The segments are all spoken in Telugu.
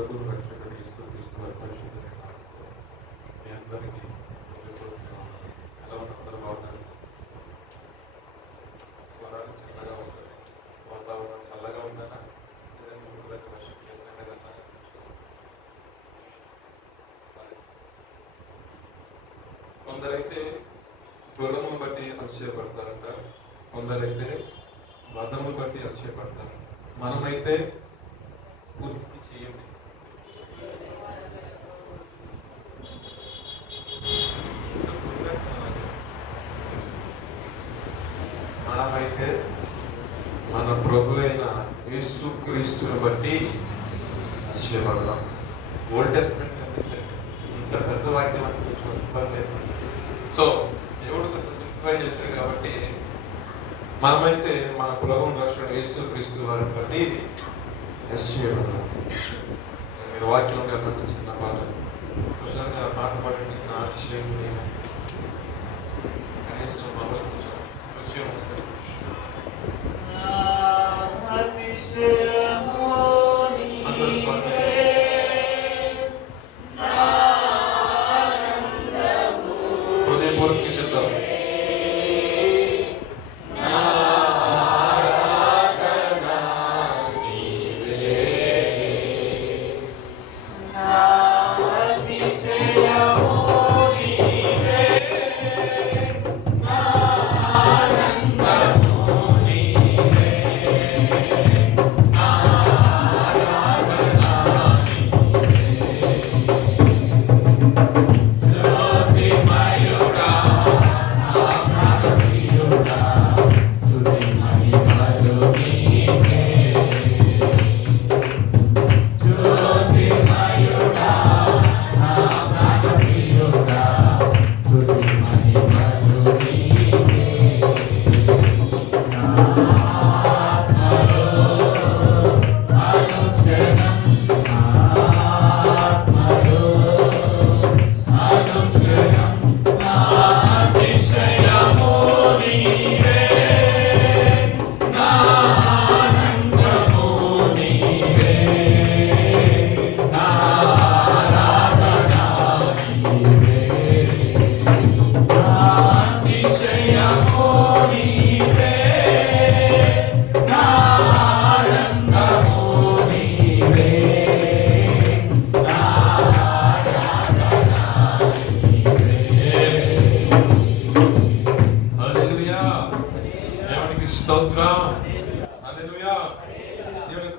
ప్రభువు రక్షకుడు యేసుక్రీస్తు వారి పరిశుద్ధమైన నామములో మీ అందరికీ ఎలా అందరూ బాగున్నారు. స్వరాలు చల్లగా వస్తాయి, వాతావరణం చల్లగా ఉందనా ఏదైనా ముందు దగ్గర వర్షం చేసాం ఏదన్నా సరే. కొందరైతే కులమును బట్టి అతిశయపడతారంట, కొందరైతే మతమును బట్టి అతిశయపడతారు. మనమైతే పూర్తి చేయండి. మనమైతే మన ప్రభు అయిన యేసుక్రీస్తుని బట్టి అతిశయపడదాం. ఓల్డ్ టెస్ట్మెంట్ ఇంత పెద్ద వాక్యం అంటే కొంచెం ఇబ్బంది లేదు. సో దేవుడు కొంచెం సింప్లిఫై చేశారు కాబట్టి మనమైతే మన కులగం రక్షణ యేసుక్రీస్తు వారిని బట్టి అతిశయపడదాం. మీరు వాక్యం కన్నా చిన్న పాట కుశలంగా పాట పాడండి. నా అతిశయం నేను కనీసం మామూలు కొంచెం వచ్చే వస్తుంది. అందరూ స్వామి హృదయపూర్వకంగా చెప్తాం.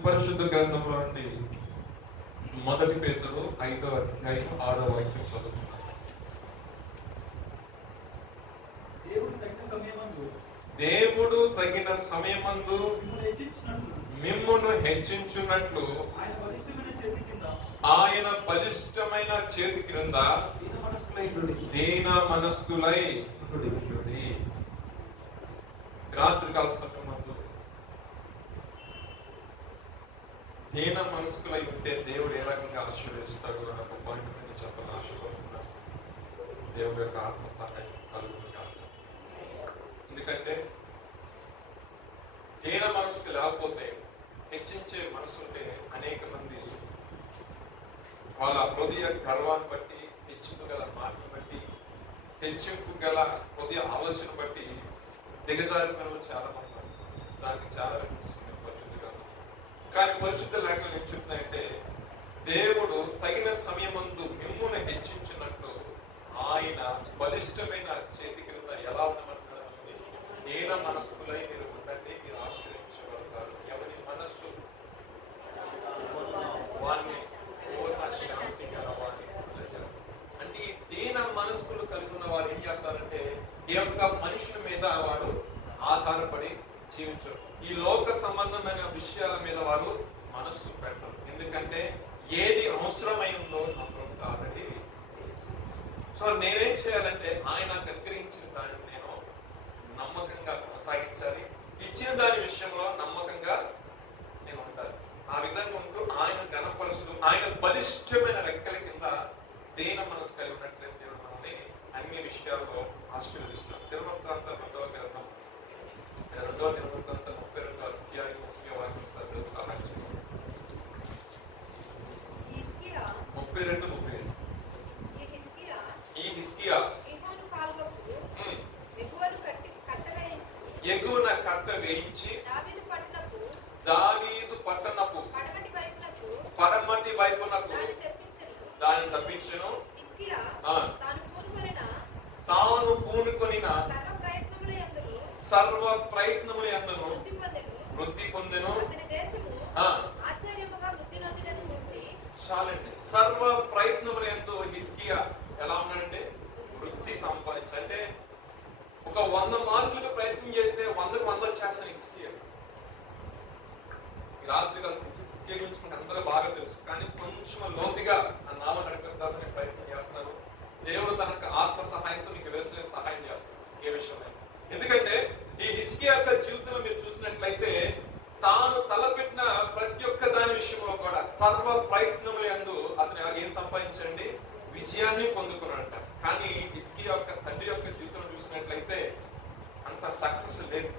పరిశుద్ధ గ్రంథంలో నుండి 1 పేతురు 5వ అధ్యాయం 6వ వాక్యం చదువుతున్నాను. దేవుడు తగిన సమయమందు మిమ్మును హెచ్చించున్నట్లు ఆయన బలిష్టమైన చేతి క్రింద దీన మనస్కులై రాత్రికాల సమయమందు దీన మనస్కులై ఉంటే దేవుడు ఏ రకంగా ఆశీర్వదిస్తాడు అని ఒక పాయింట్ నుండి చెప్పాలని ఆశపడుతున్నాను. దేవుడి యొక్క ఆత్మ సహాయం కలుగుతుంది. ఎందుకంటే దీన మనసుకు లేకపోతే హెచ్చించే మనసు ఉంటే అనేక మంది వాళ్ళ హృదయ గర్వాన్ని బట్టి, హెచ్చింపు గల మాటను బట్టి, హెచ్చింపు గల హృదయ ఆలోచన బట్టి దిగజారిపోయిన చాలా మంది దానికి చాలా పరిశుద్ధంగా. కానీ పరిశుద్ధ లేఖలు ఏం చెప్తున్నాయంటే దేవుడు తగిన సమయమందు మిమ్మును హెచ్చించినట్లు ఆయన బలిష్టమైన చేతి క్రింద ఎలా ఉండమంటున్నాడు? దీన మనస్కులై మీరు ఉండండి, మీరు ఆశ్రయించబడతారు. ఎవరి మనస్సు వాణ్ణి పూర్ణ శాంతి గల వాణ్ణి చేస్తారు. అంటే ఈ దీన మనస్కులు కలిగి ఉన్న వారు ఏం చేస్తారంటే ఈ యొక్క మనుషుల మీద వారు ఆధారపడి జీవించరు. ఈ లోక సంబంధమైన విషయాల మీద వారు మనస్సు పెట్టరు. ఎందుకంటే ఏది అవసరమై ఉందో నా ప్రభు కాబట్టి. సో నేనేం చేయాలంటే ఆయన అనుగ్రహించిన దాన్ని నేను నమ్మకంగా కొనసాగించాలి. ఇచ్చిన దాని విషయంలో నమ్మకంగా నేను ఉండాలి. ఆ విధంగా ఉంటూ ఆయన ఘనపరుస్తూ ఆయన బలిష్టమైన రెక్కల కింద దీన మనసు కలిగి ఉన్నట్లయితే దేవుడు మనల్ని అన్ని విషయాల్లో ఆశీర్వదిస్తాడు. దినవృత్తాంత 2వ గ్రంథం 2వ దినవృత్తాంత 32వ అధ్యాయం 1వ వాక్యం సహాయం చేస్తాడు. 32-35. ఈ హిజ్కియా ఎగువన కట్ట వేయించి దావీదు పట్టణపు పడమటి వైపునకు దాన్ని తప్పించెను. తాను పూనుకొనిన సర్వ ప్రయత్నముల యందును వృద్ధి పొందెను. చాలండి. సర్వ ప్రయత్నముల యందు హిజ్కియా ఎలా ఉన్నాడంటే వృద్ధి సంపాదించి, అంటే ఒక 100 మార్కులకు ప్రయత్నం చేస్తే 100కు 100 వచ్చేస్తాను హిజ్కియా. ఈ రాత్రి కలిసి హిజ్కియా గురించి మనకు అందరూ బాగా తెలుసు, కానీ కొంచెం లోతుగా ఆ నామం నడిపిద్దామని ప్రయత్నం చేస్తున్నాను. దేవుడు తన ఆత్మ సహాయంతో మీకు వివరించలే సహాయం చేస్తాడు ఏ విషయంలో. ఎందుకంటే ఈ హిజ్కియా యొక్క జీవితంలో మీరు చూసినట్లయితే తాను తలపెట్టిన ప్రతి ఒక్క దాని విషయంలో కూడా సర్వ ప్రయత్నముల యందు అతను ఏం సంపాదించండి, విజయాన్ని పొందుకున్నాడంట. కానీ హిజ్కియా యొక్క తండ్రి యొక్క జీవితంలో చూసినట్లయితే అంత సక్సెస్ లేదు.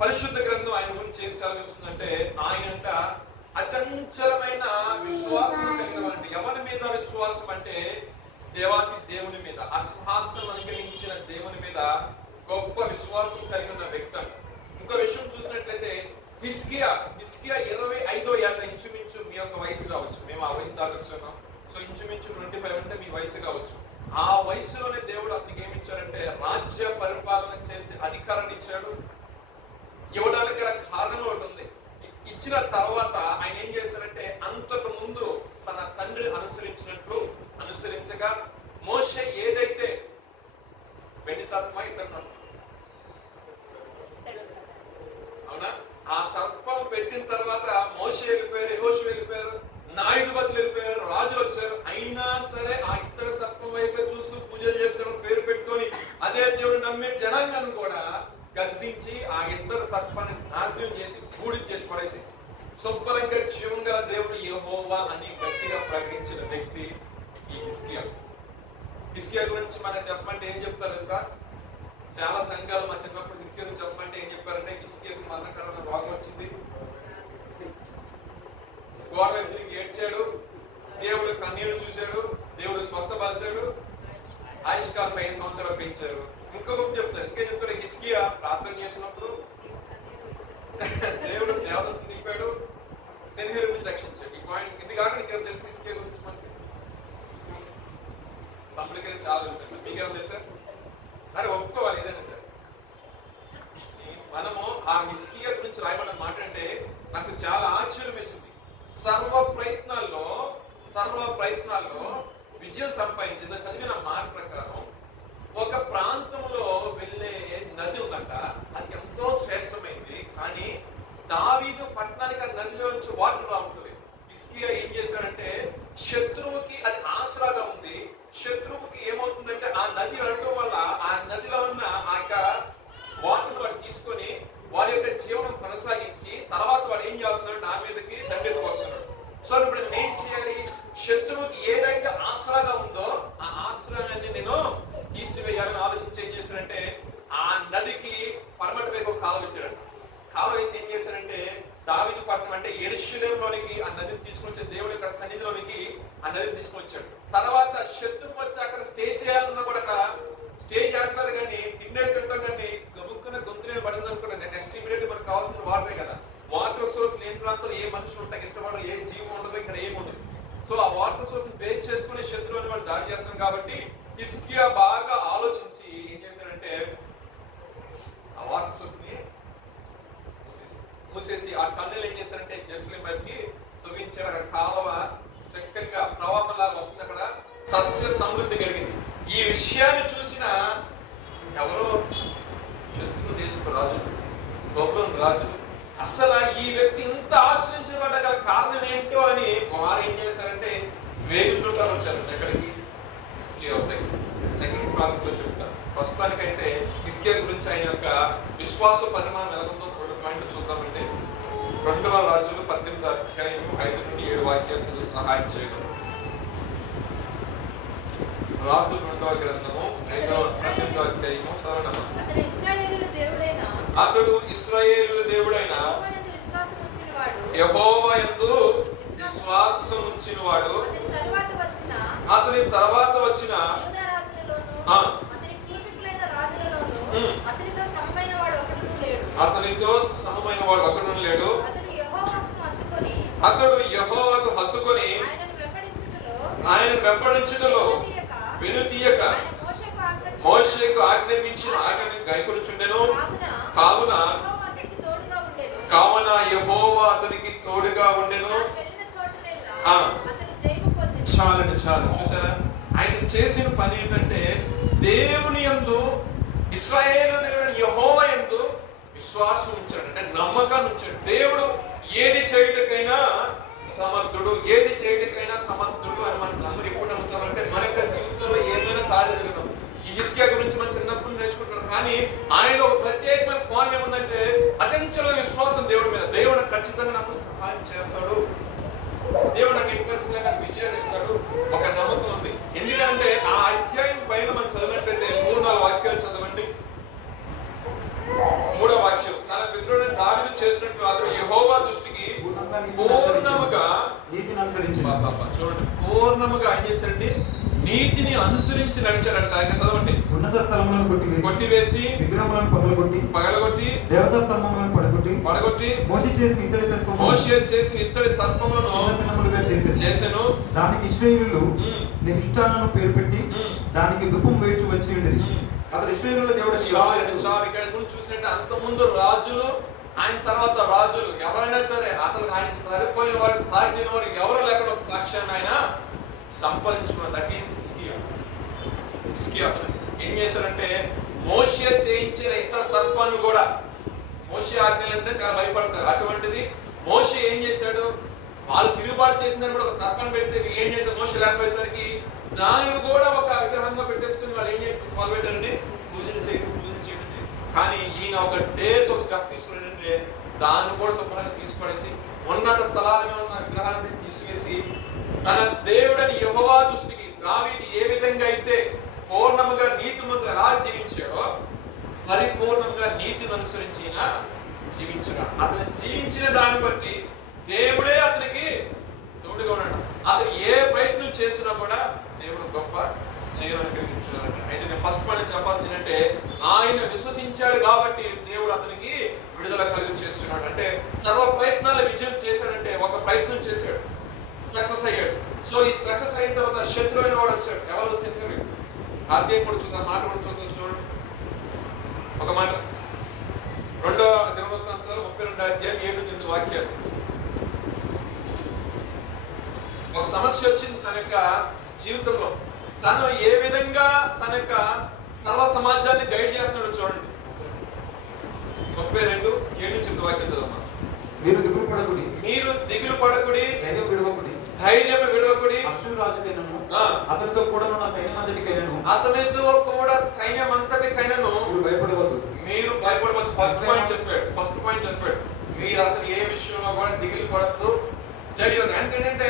పరిశుద్ధ గ్రంథం ఆయన గురించి ఏం సెలవిస్తుందంటే ఆయనంట అచంచలమైన విశ్వాసం కలిగినవాడు. ఎవరి మీద విశ్వాసం అంటే దేవాది దేవుని మీద, అసింహాసనం అనుగ్రహించిన దేవుని మీద గొప్ప విశ్వాసం కలిగిన వ్యక్తి. ఇంకో విషయం చూసినట్లయితే హిజ్కియా 25వ ఏట ఇంచుమించు మీ యొక్క వయసు కావచ్చు. మేము ఆ వయసు దాటొచ్చున్నాం. సో ఇంచుమించు 25 అంటే మీ వయసు కావచ్చు. ఆ వయసులోనే దేవుడు అతనికి ఏమి ఇచ్చాడంటే రాజ్య పరిపాలన చేసి అధికారాన్ని ఇచ్చాడు. ఇవ్వడానికి గల కారణం ఒకటి ఉంది. ఇచ్చిన తర్వాత ఆయన ఏం చేశారంటే అంతకు ముందు తన తండ్రి అనుసరించినట్లు అనుసరించగా మోషే ఏదైతే వెండి సర్పమా ఇద్దరు సర్పం అవునా, ఆ సర్పం పెట్టిన తర్వాత మోషే వెళ్ళిపోయారు, యెహోషువ వెళ్ళిపోయారు, నాయుడుపతులు వెళ్ళిపోయారు, రాజులు వచ్చారు. అయినా సరే ఆ ఇద్దరు సర్పం వైపు చూస్తూ పూజలు చేసుకుని పేరు పెట్టుకొని అదే దేవుడు నమ్మే జనాంగాన్ని కూడా గద్దించి ఆ ఇద్దరు సర్పాన్ని నాశనం చేసి బూడిద చేసి పడేసి శుభ్రంగా జీవంగా దేవుడు యెహోవా అని గట్టిగా ప్రకటించిన వ్యక్తి ఈ హిజ్కియా. హిజ్కియా గురించి మనం చెప్పమంటే ఏం చెప్తారు తెలుసా? చాలా సంఘాలు మా చిన్నప్పుడు హిజ్కియా గురించి చెప్పమంటే ఏం చెప్పారంటే హిజ్కియాకు మరణకరమైన రోగం వచ్చింది, గోడ తిరిగి ఏడ్చాడు, దేవుడు కన్నీళ్లు చూశాడు, దేవుడు స్వస్థపరిచాడు, ఆయుష్కాలం 5 సంవత్సరాలు పెంచారు. ఇంకొక చెప్తారు, ఇంకా చెప్తారు హిజ్కియా ప్రార్థన చేసినప్పుడు దేవుడు దేవతను తిప్పాడు, సెన్హెరీబు నుంచి రక్షించాడు. ఈ పాయింట్స్ ఇది కాక నీకు తెలుసు హిజ్కియా గురించి మనకి తమ్ముడికి చాలా తెలుసు. మీకేమో తెలుసా? మరి ఒప్పుకోవాలి ఏదైనా సార్. మనము ఆ హిజ్కియా గురించి రాయబడిన మాట అంటే నాకు చాలా ఆశ్చర్యం వేసింది. సర్వ ప్రయత్నాల్లో విజయం సంపాదించింది. చదివిన మాట ప్రకారం ఒక ప్రాంతంలో వెళ్ళే నది ఉందంట, అది ఎంతో శ్రేష్టమైంది. కానీ దావీదు పట్టణానికి ఆ నదిలో నుంచి వాటర్ రావట్లేదు. హిజ్కియా ఏం చేశాడంటే శత్రువుకి అది ఆసరాగా ఉంది. శత్రువుకి ఏమవుతుందంటే ఆ నది వెళ్ళడం వల్ల ఆ నదిలో ఉన్న ఆ యొక్క వాటర్ వాడు తీసుకొని వారి యొక్క జీవనం కొనసాగించి తర్వాత వాడు ఏం చేస్తున్నాడు, నా మీదకి దండెత్తుకు వస్తున్నాడు. సో ఇప్పుడు నేను ఏం చేయాలి, శత్రువుకి ఏదైతే ఆసరాగా ఉందో ఆ ఆశ్రయాన్ని నేను తీసివేయాలని ఆలోచించి ఏం చేశాడంటే ఆ నదికి పడమటి వైపు కాలువ వేసాడు. కాలువ వేసి ఏం చేశాడంటే దావీదు పట్టణం అంటే యెరూషలేములోనికి ఆ నదిని తీసుకొచ్చే దేవుడి యొక్క సన్నిధిలోనికి ఆ నదిని తీసుకొచ్చాడు. తర్వాత శత్రువు వచ్చి అక్కడ స్టే చేయాలన్నా కూడా స్టే చేస్తారు, కానీ తింటాం కానీ గబుక్కున గొంతునే పడింది అనుకున్నా. నెక్స్ట్ ఇమీడియట్ మనకు కావాల్సిన వాటరే కదా. వాటర్ సోర్స్ లేని ప్రాంతంలో ఏ మనుషులు ఉంటాయి ఇష్టపడరు, ఏ జీవం ఉండదు, ఇక్కడ ఏమి ఉండదు. సో ఆ వాటర్ సోర్స్ బేస్ చేసుకునే శత్రువుని వాళ్ళు దాడి చేస్తారు. కాబట్టి హిజ్కియా బాగా ఆలోచించి ఏం చేశాడంటే ఆ వాటర్ సోర్స్ ని మూసేసి ఆ టన్నెల్ ఏం చేశారంటే జెరూసలేం వైపుకి తవ్వించారు. అక్కడ కాలువ చక్కగా ప్రవాహంలాగా వస్తుంది, అక్కడ సస్య సమృద్ధి కలిగింది. ఈ విషయాన్ని చూసిన ఎవరో శత్రు దేశపు రాజులు, బబులోను రాజులు అసలు ఈ వ్యక్తి ఇంత ఆశ్రయించబడ్డ గల కారణం ఏంటో అని వారు ఏం చేశారంటే వేగుతుంటారు వచ్చారు. ఎక్కడికి? హిజ్కియా దగ్గరికి. సెకండ్ ప్రాంతంలో చెప్తారు. ప్రస్తుతానికైతే హిజ్కియా గురించి ఆయన యొక్క విశ్వాస పరిమాణం ఎలా ఉందో 2 పాయింట్లు చూద్దామంటే 2వ రాజులు 18వ అధ్యాయం 5 నుండి 7 వాక్యాలు చదివి సహాయం చేయడం. రాజుల 2వ గ్రంథము 18వ అధ్యాయము చదవడం. అతడు ఇశ్రాయేలు దేవుడైన యెహోవా యందు విశ్వాసం ఉంచినవాడు అతని తర్వాత వచ్చిన యూదా రాజులలోను ఆ, అతని పూర్వీకులైన రాజులలోను ఉమ్. అతనితో సమమైన వాడు ఒకడును లేడు. అతనితో సమమైన వాడు ఒకడు లేడు. అతడు యెహోవాను హత్తుకొని అతడు యెహోవాకు హత్తుకొని ఆయన వెంబడించుటలో వెనుతీయక మోషేకు ఆజ్ఞాపించిన ఆజ్ఞను గైకొనుచుండెను. కావున యెహోవా అతనికి తోడుగా ఉండెను. చాలండి, చాలు. చూసారా, ఆయన చేసిన పని ఏంటంటే దేవుని యందు, ఇశ్రాయేలు దేవుని యెహోవా యందు విశ్వాసం ఉంచాడు, అంటే నమ్మకాన్ని ఉంచాడు. దేవుడు ఏది చేయుటకైనా సమర్థుడు, ఏది చేయటకైనా సమర్థుడు అని మనం నమ్మరు. ఎప్పుడు నమ్ముతామంటే మన యొక్క జీవితంలో ఏదైనా కార్యం జరగడం. ఈ హిజ్కియా గురించి మనం చిన్నప్పుడు నేర్చుకుంటున్నాం. కానీ ఆయన ఒక ప్రత్యేకమైన కోణం ఏముందంటే అచంచల విశ్వాసం దేవుడి మీద. దేవుడు ఖచ్చితంగా నాకు సహాయం చేస్తాడు, దేవుడు నాకు ఎంకరేజ్గా నాకు విజయం ఇస్తాడు, ఒక నమ్మకం ఉంది. ఎందుకంటే ఆ అధ్యాయం పైన మనం చదివినట్లయితే 3-4 వాక్యాలు చదవండి. 3వ వాక్యం, తన పితరుడైన దావీదు చేసినట్టు అతడు యెహోవా దృష్టికి పూర్ణముగా నీతిని అనుసరించి చూడండి, పూర్ణముగా ఆయన చేశాడండి, నీతిని అనుసరించి నడిచాడంట. ఆయన చదవండి. ఉన్నత స్థలములను కొట్టివేసి విగ్రహములను పగలగొట్టి దేవతా స్తంభములను పడగొట్టి మోషే చేసిన ఇత్తడి సర్పములను చేసెను. దానికి ఇశ్రాయేలీయులు నిష్ఠానను పేరు పెట్టి దానికి ధూపం వేచి వచ్చి ఉండేది. అతడు ఇశ్రాయేలీయుల దేవుడు. ఇక్కడ చూసినట్టు అంత ముందు రాజులు, ఆయన తర్వాత రాజులు ఎవరైనా సరే అతను ఆయన సరిపోయిన వాడు, సాటి వాడు ఎవరు లేకుండా ఒక సాక్ష్యాన్ని ఆయన సంపాదించుకున్నాడు. దట్ ఈస్ హిజ్కియా. ఏం చేశాడంటే మోషే చేయించిన ఇతర సర్పాన్ని కూడా, మోషే ఆజ్ఞలంటే చాలా భయపడతారు. అటువంటిది మోషే ఏం చేశాడు, వాళ్ళు తిరుగుబాటు చేసిందని కూడా ఒక సర్పాన్ని పెడితే ఏం చేశారు, మోషే లేకపోయేసరికి దానిని కూడా ఒక విగ్రహంగా పెట్టేసుకుని వాళ్ళు ఏం మొదలు పెట్టారండి, పూజలు చేయడం. కానీ ఈయన ఒక డేర్ ఒక స్టెప్ తీసుకున్నాడంటే దాన్ని కూడా శుభ్రంగా తీసుకొనేసి ఉన్నత స్థలాల ఉన్న విగ్రహాన్ని తీసివేసి తన దేవుడని యెహోవా దృష్టికి దావీదు ఏ విధంగా అయితే పూర్ణముగా నీతిమంతుడు ఎలా జీవించాడో పరిపూర్ణంగా నీతిని అనుసరించి జీవించాడు. అతను జీవించిన దాన్ని బట్టి దేవుడే అతనికి తోడుగా ఉన్నాడు. అతను ఏ ప్రయత్నం చేసినా కూడా దేవుడు గొప్ప చేయడానికి కలిగించాడు. అయితే నేను ఫస్ట్ పాయింట్ చెప్పాల్సింది ఏంటంటే ఆయన విశ్వసించాడు కాబట్టి దేవుడు అతనికి విడుదల కలిగి చేస్తున్నాడు. అంటే సర్వ ప్రయత్నాల విజయం చేశాడంటే ఒక ప్రయత్నం చేశాడు, సక్సెస్ అయ్యాడు. సో ఈ సక్సెస్ అయిన తర్వాత శత్రు అయిన వాడు వచ్చాడు. ఎవరు? శత్రువు. అధ్యాయం కూడా చూద్దాం, మాట కూడా చూద్దాం. చూడండి ఒక మాట, 2వ దినవృత్తాంతాలు 32వ అధ్యాయం 7-8 వాక్యాలు. ఒక సమస్య వచ్చింది తన యొక్క జీవితంలో. తను ఏ విధంగా తన యొక్క సర్వ సమాజాన్ని గైడ్ చేస్తున్నాడు చూడండి. 32:7-8 వాక్యం చదవమా. మీరు దిగులు పడకుడి, ధైర్యం విడవకుడి. అశ్షూరు రాజుకైనను అతనితో కూడా ఉన్న సైన్యమంతటికైనను మీరు భయపడవద్దు. ఫస్ట్ పాయింట్ చెప్పాడు. మీరు అసలు ఏ విషయంలో కూడా దిగులు పడద్దు. ఏంటంటే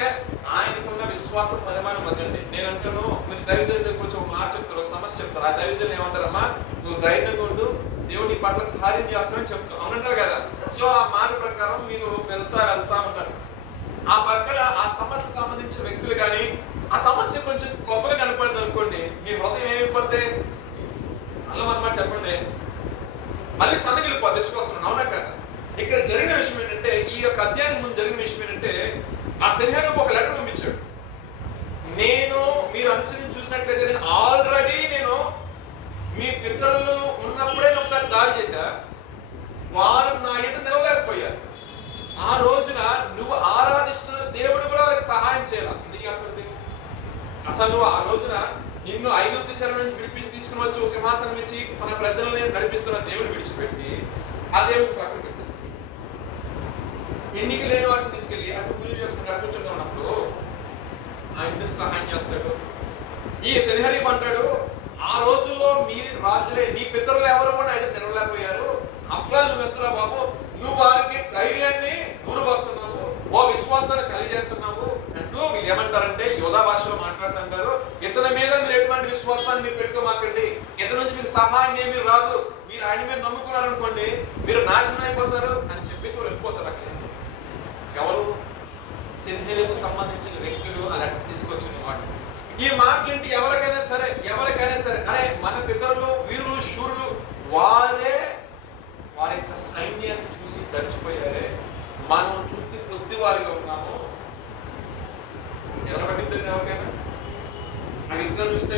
ఆయనకున్న విశ్వాసం పరిమాణం అదండి. నేను అంటాను, మీరు దైవజనుల గురించి ఒక మాట చెప్తారు, సమస్య చెప్తారు. ఆ దైవజనులు ఏమంటారమ్మా, నువ్వు ధైర్యంగా ఉండు, దేవుడు నీ పట్ల కార్యం చేస్తానని చెప్తావు, అవునంటారు కదా. సో ఆ మాట ప్రకారం మీరు వెళ్తా ఉన్నారు. ఆ పక్కన ఆ సమస్య సంబంధించిన వ్యక్తులు కానీ ఆ సమస్య కొంచెం గొప్పగా కనపడింది అనుకోండి, మీ హృదయం ఏమైపోతే అలా అన్నమాట చెప్పండి, మళ్ళీ సన్నగిలిపోద్ది విశ్వాసం. అవునా కదా. ఇక్కడ జరిగిన విషయం ఏంటంటే, ఈ యొక్క అధ్యాయానికి ముందు జరిగిన విషయం ఏంటంటే, ఆ సెన్హెరీబు ఒక లెటర్ పంపించాడు. మీరు అనుసరించి చూసినట్లయితే నేను ఆల్రెడీ మీ పితరులు ఉన్నప్పుడే ఒకసారి దాడి చేశా, వారు నా ఎదురు నిలవలేకపోయారు. ఆ రోజున నువ్వు ఆరాధిస్తున్న దేవుడు కూడా వారికి సహాయం చేయాలి. ఎందుకు అసలు నువ్వు ఆ రోజున నిన్ను ఐగుప్తు చెర నుంచి విడిపించి తీసుకుని వచ్చి సింహాసనం ఇచ్చి మన ప్రజలని నడిపిస్తున్న దేవుడు విడిచిపెట్టి ఆ దేవుడు పక్కన పెట్టేసి ఎన్నిక లేని వాటిని తీసుకెళ్ళి అక్కడ పూజ చేసుకుంటే అర్పించుకుంటూ ఉన్నప్పుడు ఆయన సహాయం చేస్తాడు. ఈ సెన్హెరీబు అంటాడు, ఆ రోజుల్లో మీ రాజులే, నీ పితరులు ఎవరు కూడా అయితే నిలవలేకపోయారు. అట్లా నువ్వు ఎత్తురా బాబు, నువ్వు వారికి ధైర్యాన్ని ఊరువస్తున్నావు, ఓ విశ్వాసాన్ని కలిగజేస్తున్నావు అంటూ వీళ్ళు ఏమంటారంటే యోధా భాషలో మాట్లాడుతుంటారు, ఇతని మీద మీరు ఎటువంటి విశ్వాసాన్ని మీరు పెట్టుకోమాకండి, ఇతని నుంచి మీకు సహాయం ఏమీ రాదు, మీరు ఆయన మీద నమ్ముకున్నారనుకోండి మీరు నాశనం అయిపోతారు అని చెప్పేసి వాళ్ళు వెళ్ళిపోతారు. అక్కడ ఎవరు? సెన్హెరీబుకు సంబంధించిన వ్యక్తులు ఆ లెటర్ తీసుకొచ్చిన వాడు. ఈ మాటలేంటి ఎవరికైనా సరే అరే మన పితరులు వీరులు శూరులు వారి యొక్క సైన్యాన్ని చూసి తడిచిపోయారే, మనం చూస్తే కొద్ది వారిగా ఉన్నాము. ఎవరు పట్టిందండి ఎవరికైనా? ఆ యుద్ధం చూస్తే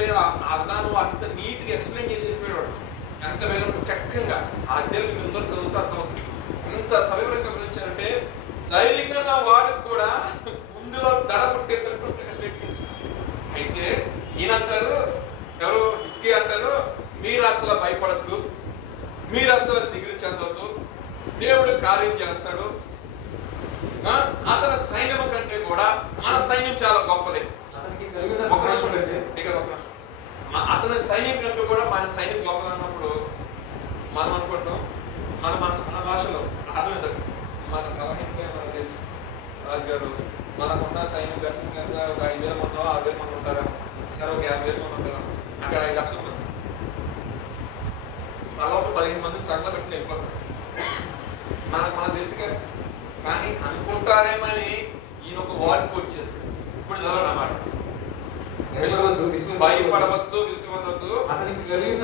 అర్థాను అంత నీట్ గా ఎక్స్ప్లెయిన్ చేసి వెళ్ళిపోయాడు. ఎంత వేగం చక్కగా ఆ అధ్యాయులు ముందు చదువుతూ అర్థమవుతుంది. ఎంత సవివరంగా గురించారంటే ధైర్యంగా నా వాడికి కూడా ముందులో దడ పుట్టేటటువంటి స్టేట్మెంట్స్. అయితే ఈయన అంటారు, ఎవరు ఇస్కే అంటారు, మీరు అసలు భయపడద్దు, మీరు అసలు దిగులు చెందొద్దు, దేవుడు కార్యం చేస్తాడు. అతని సైన్యం కంటే కూడా మన సైన్యం చాలా గొప్పది. అతనికి కలిగిన సహాయం కంటే అతని సైన్యం కంటే కూడా మన సైన్యం గొప్పది అన్నప్పుడు మనం అనుకుంటాం, మన భాషలో అర్థమవుతుంది. మన ప్రవహించే మనకు తెలుసు రాజుగారు, మనకున్న సైన్యం కనుక ఒక 5,000 మంది 6,000 మంది ఉంటారా, సరే ఒక 50,000 మంది ఉంటారా, అక్కడ 5 లక్షల మంది, అలా ఒక 15 మంది చండ పెట్టి వెళ్ళిపోతారు. మనకు తెలుసుగా. కానీ అనుకుంటారేమని ఈయన ఒక వార్డ్ కోట్ చేస్తాడు. ఇప్పుడు చదవండి అన్నమాట. భయపడవద్దు, విసుగవద్దు, అతనికి కలిగిన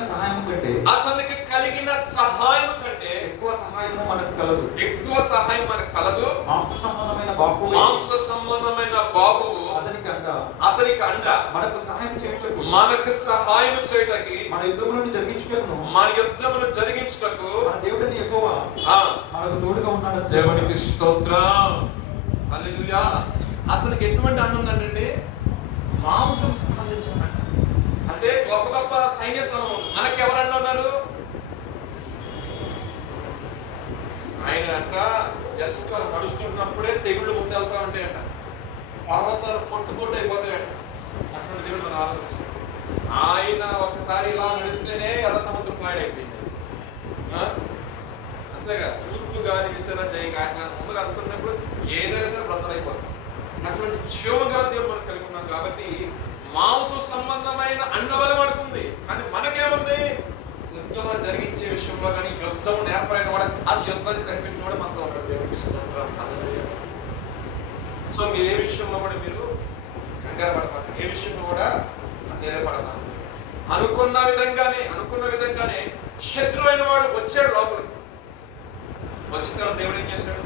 సహాయం కంటే ఎక్కువ సహాయం మనకు కలదు. మాంస సంబంధమైన బాబువు అతనికి అండ మనకు సహాయం చేయడానికి మన యుద్ధములను జరిగించుటకు మన దేవుడిని యెహోవా మనకు తోడుగా ఉన్నాడు. దేవునికి స్తోత్రం, హల్లెలూయా. అతనికి ఎటువంటి అండ ఉందంటే మాంసం సంబంధించిన, అంటే గొప్ప గొప్ప సైన్య సమూహం. మనకి ఎవరన్నా ఉన్నారు? ఆయన అంట జస్ట్ నడుస్తున్నప్పుడే తెగుళ్ళు ముందెళ్తా ఉంటాయంట, పర్వతాలు పొట్టు అయిపోతాయంట. అటువంటి దేవుడు మనం ఆలోచించాం. ఆయన ఒకసారి ఇలా నడిస్తేనే ఎర్ర సముద్రం పాయైపోయింది. అంతేగా తూర్పు గాలి విసర చేయి కాసిన ముందుకు వెళ్తున్నప్పుడు ఏదైనా సరే బ్రతలైపోతుంది. అటువంటి జీవగల దేవుడు మనకు కలిగి ఉన్నాం కాబట్టి మాంస సంబంధమైన అండబలం పడుతుంది. కానీ మనకేముంది? యుద్ధంలో జరిగించే విషయంలో కానీ యుద్ధం నేర్పరైన కూడా ఆ యుద్ధాన్ని కనిపించిన కూడా మనతో ఉంటాడు. దేవుడికి స్తోత్రం. సో మీరు ఏ విషయంలో కూడా మీరు కంగారు పడతారు, ఏ విషయంలో కూడా ధైర్యపడతారు. అనుకున్న విధంగానే శత్రువు అయిన వాడు వచ్చాడు లోపలికి. వచ్చిన తర్వాత దేవుడు ఏం చేశాడు?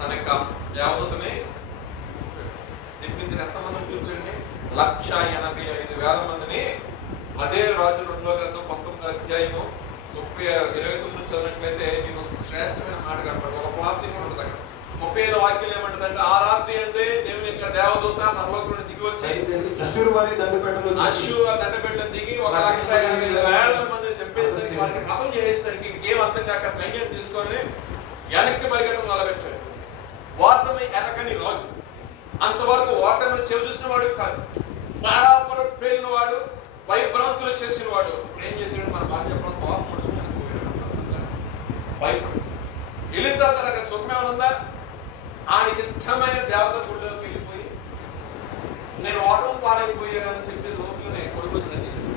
తన యొక్క దేవదూతని ఎంతమందిని కూర్చోండి, 1,85,000 మందిని. అదే రాజు 2వ గ్రంథం 19వ అధ్యాయము 29 చదివినట్లయితే మీకు శ్రేష్టమైన మాట కనపడదు. ఒక ప్రాప్సి కూడా ఉంటుంది అక్కడ. 35వ వాక్యం ఏమంటుందంటే, ఆ రాత్రి అంటే దేవుని యొక్క దేవదూత పరలోకం నుండి దిగి వచ్చి అష్షూరు దండపెట్టలో దిగి 1,85,000 మందిని చంపేసరికి, వారికి హతం చేసేసరికి ఇంకేం అర్థం కాక సైన్యం తీసుకొని వెనక్కి పరిగెట్టడం మొదలుపెట్టాడు. ఓటమి ఎరగని రాజు, అంతవరకు ఓటమిని చెవి చూసిన వాడు కాదు, బారాపుర పేలిన వాడు, భయభ్రాంతులు చేసిన వాడు. ఇప్పుడు ఏం చేసాడు? మన బాగా చెప్పడం కోపం భయపడు వెళ్ళిన తర్వాత నాకు సుఖమేమైనా ఉందా? ఆయనకి ఇష్టమైన దేవత గుడిలోకి వెళ్ళిపోయి నేను ఓటమి పాలైపోయానని చెప్పి లోపలనే కొడుకు చేశాడు.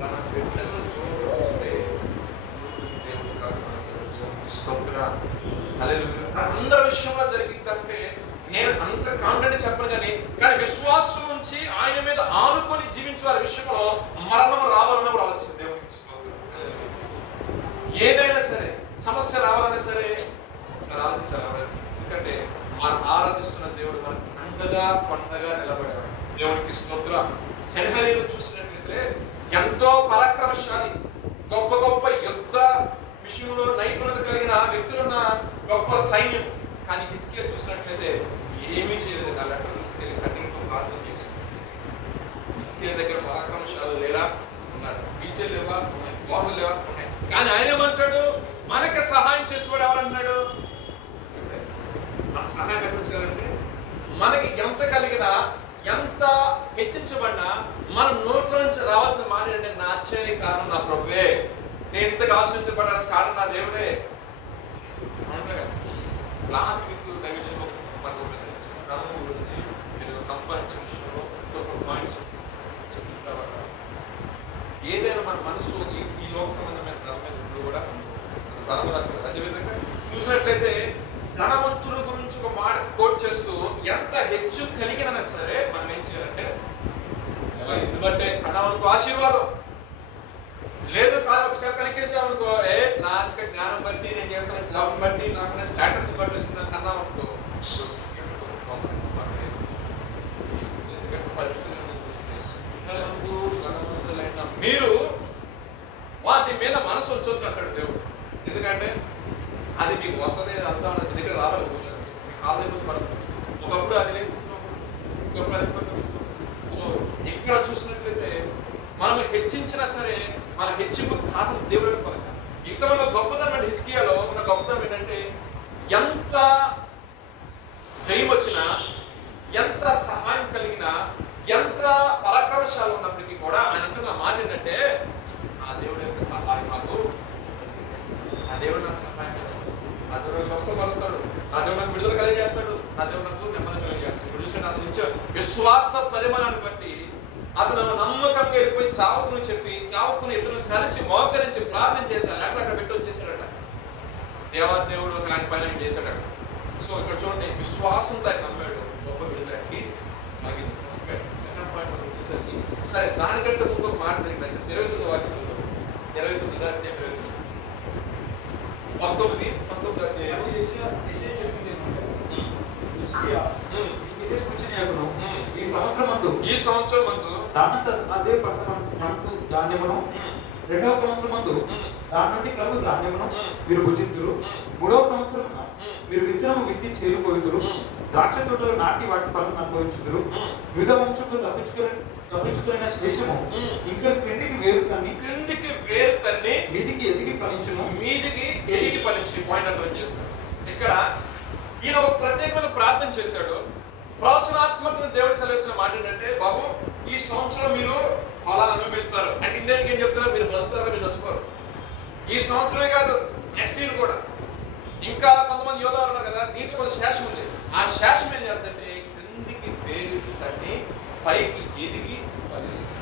తన బిడ్డలు చూస్తే అందరి విషయంలో జరిగిందంటే నేను అంత కాన్ఫిడెంట్ చెప్పను కానీ విశ్వాసం నుంచి ఆయన మీద ఆనుకొని జీవించే వారి విషయంలో మరణం రావాలన్న కూడా ఆలోచిస్తుంది. దేవునికి ఏదైనా సరే సమస్య రావాలన్నా సరే ఆలోచించాలి. ఎందుకంటే మనం ఆరాధిస్తున్న దేవుడు మనకు అండగా పండగా నిలబడేవాడు. దేవునికి స్తోత్రం. సెనహరీబు చూసినట్లయితే ఎంతో పరాక్రమశాలి, గొప్ప గొప్ప యుద్ధ విషయంలో నైపుణ్యత కలిగిన వ్యక్తులున్న గొప్ప సైన్యం. కానీ హిజ్కియా చూసినట్లయితే ఏమీ చేయలేదు. ఆ లెటర్ తీసుకెళ్ళి కన్నీటితో ప్రార్థన చేసి, హిజ్కియా దగ్గర పరాక్రమశాలు లేరా? ఉన్నారు. బీజలు లేవా? ఉన్నాయి. వాహులు లేవా? ఉన్నాయి. కానీ ఆయన ఏమంటాడు? మనకి సహాయం చేసేవాడు ఎవరన్నాడు? మనకు సహాయం ఎప్పుడు? మనకి ఎంత కలిగినా, ఎంత హెచ్చించబడినా మన నోట్లో నుంచి రావాల్సిన మాట ఏంటంటే, నా ఆశ్చర్య కారణం నా ప్రభువే, నేను ఇంతగా ఆశ్రయించబడడానికి కారణం నా దేవుడే. లాస్ట్ వీక్ దైవజనులు మనకు ప్రశ్నించిన కారణం గురించి మీరు సంపాదించిన విషయంలో పాయింట్స్ చెప్పిన తర్వాత ఏదైనా మన మనసు ఈ లోక సంబంధమైన ధర్మం ఇప్పుడు కూడా ధర్మదర్శనం. అదేవిధంగా చూసినట్లయితే ధనవంతుల గురించి ఒక మాట కోట్ చేస్తూ ఎంత హెచ్చు కలిగినా సరే మనం ఏం చేయాలంటే ఎందుకంటే అన్నామనుకో ఆశీర్వాదం లేదు కాదు ఒక స్టెప్ కనెక్కేసామనుకో నా యొక్క జ్ఞానం బట్టి నేను చేస్తున్న జాబ్ బట్టి నాకు స్టేటస్ బట్టి వచ్చిందని అన్నామనుకో ఎందుకంటే పరిస్థితులు ధనవంతులైన మీరు వాటి మీద మనసు వచ్చొద్దు అంటాడు దేవుడు. ఎందుకంటే అది మీకు వస్తుంది అంతా మీ దగ్గర రావాలి, మీ కాలేజీ పడుతుంది. ఒకప్పుడు అది లేదు, ఇంకొకప్పుడు అది పడుతుంది. సో ఇక్కడ చూసినట్లయితే మనం హెచ్చించినా సరే మన హెచ్చింపు కారణం దేవుడు పరంగా. ఇక్కడ మన గొప్పతనం హిస్కియాలో మన గొప్పతనం ఏంటంటే ఎంత జయం వచ్చినా, ఎంత సహాయం కలిగినా, ఎంత పరాక్రమశాలు ఉన్నప్పటికీ కూడా ఆయన అంటున్న మాట ఏంటంటే ఆ దేవుడి యొక్క సహాయం నాకు, ఆ దేవుడు నాకు సహాయం చేస్తాడు, ఆ దేవుడు స్వస్థపరుస్తాడు, ఆ దేవుడు నాకు విడుదల కలిగజేస్తాడు, ఆ దేవుడు నాకు నెమ్మది కలిగజేస్తాడు. ఇప్పుడు చూసాడు అతను నుంచి విశ్వాస పరిమాణాన్ని బట్టి అతను నమ్మకంగా వెళ్ళిపోయి సేవకును చెప్పి సేవకుని ఇతను కలిసి మోకరించి ప్రార్థన చేశాడు. అక్కడ పెట్టి వచ్చేసాడట. దేవాదేవుడు ఆయన పైన ఆయన చేశాడట. సో ఇక్కడ చూడండి, విశ్వాసంతో ఆయన నమ్మాడు, గొప్ప విడుదలకి ఆగింది. సెకండ్ పాయింట్ మనం చూసరికి సరే దానికంటే ముందు ఒక మాట జరిగింది. 29 వాక్యం చదువు. 29 అధ్యాయం 19 అధ్యాయం ఈ సంవత్సరం మందు అదే పంటకు ధాన్యమును, రెండవ సంవత్సరం మందు దాని నుండి కలుగు ధాన్యమును మీరు భుజింతురు. మూడవ సంవత్సరం మీరు విత్తనము విత్తి చేరుకోయుదురు. ద్రాక్ష తోటలు నాటి వాటి ఫలం అనుభవించుదురు. యూద వంశంకు తప్పించుకున్న శేషము ఇంకా క్రిందికి వేరు తన్ని మీదికి ఎదిగి ఫలించును. పాయింట్ అర్థం చేసుకోండి. ఇక్కడ ఈయన ఒక ప్రత్యేకమైన ప్రార్థన చేశాడు. ప్రవచనాత్మక దేవుడు సెలవుస్తున్న మాట ఏంటంటే, బాబు ఈ సంవత్సరం మీరు ఫలాలు అనుభవిస్తారు అంటే ఇండియాకి ఏం చెప్తున్నారు, మీరు బతుకుతారా, మీరు చచ్చిపోరు. ఈ సంవత్సరమే కాదు, నెక్స్ట్ ఇయర్ కూడా. ఇంకా కొంతమంది యోధ ఉన్నారు కదా, దీంట్లో కొంత శేషం ఉంది. ఆ శేషం ఏం చేస్తుంటే క్రిందికి వేరు తన్ని పైకి ఎదిగి ఫలిస్తుంది.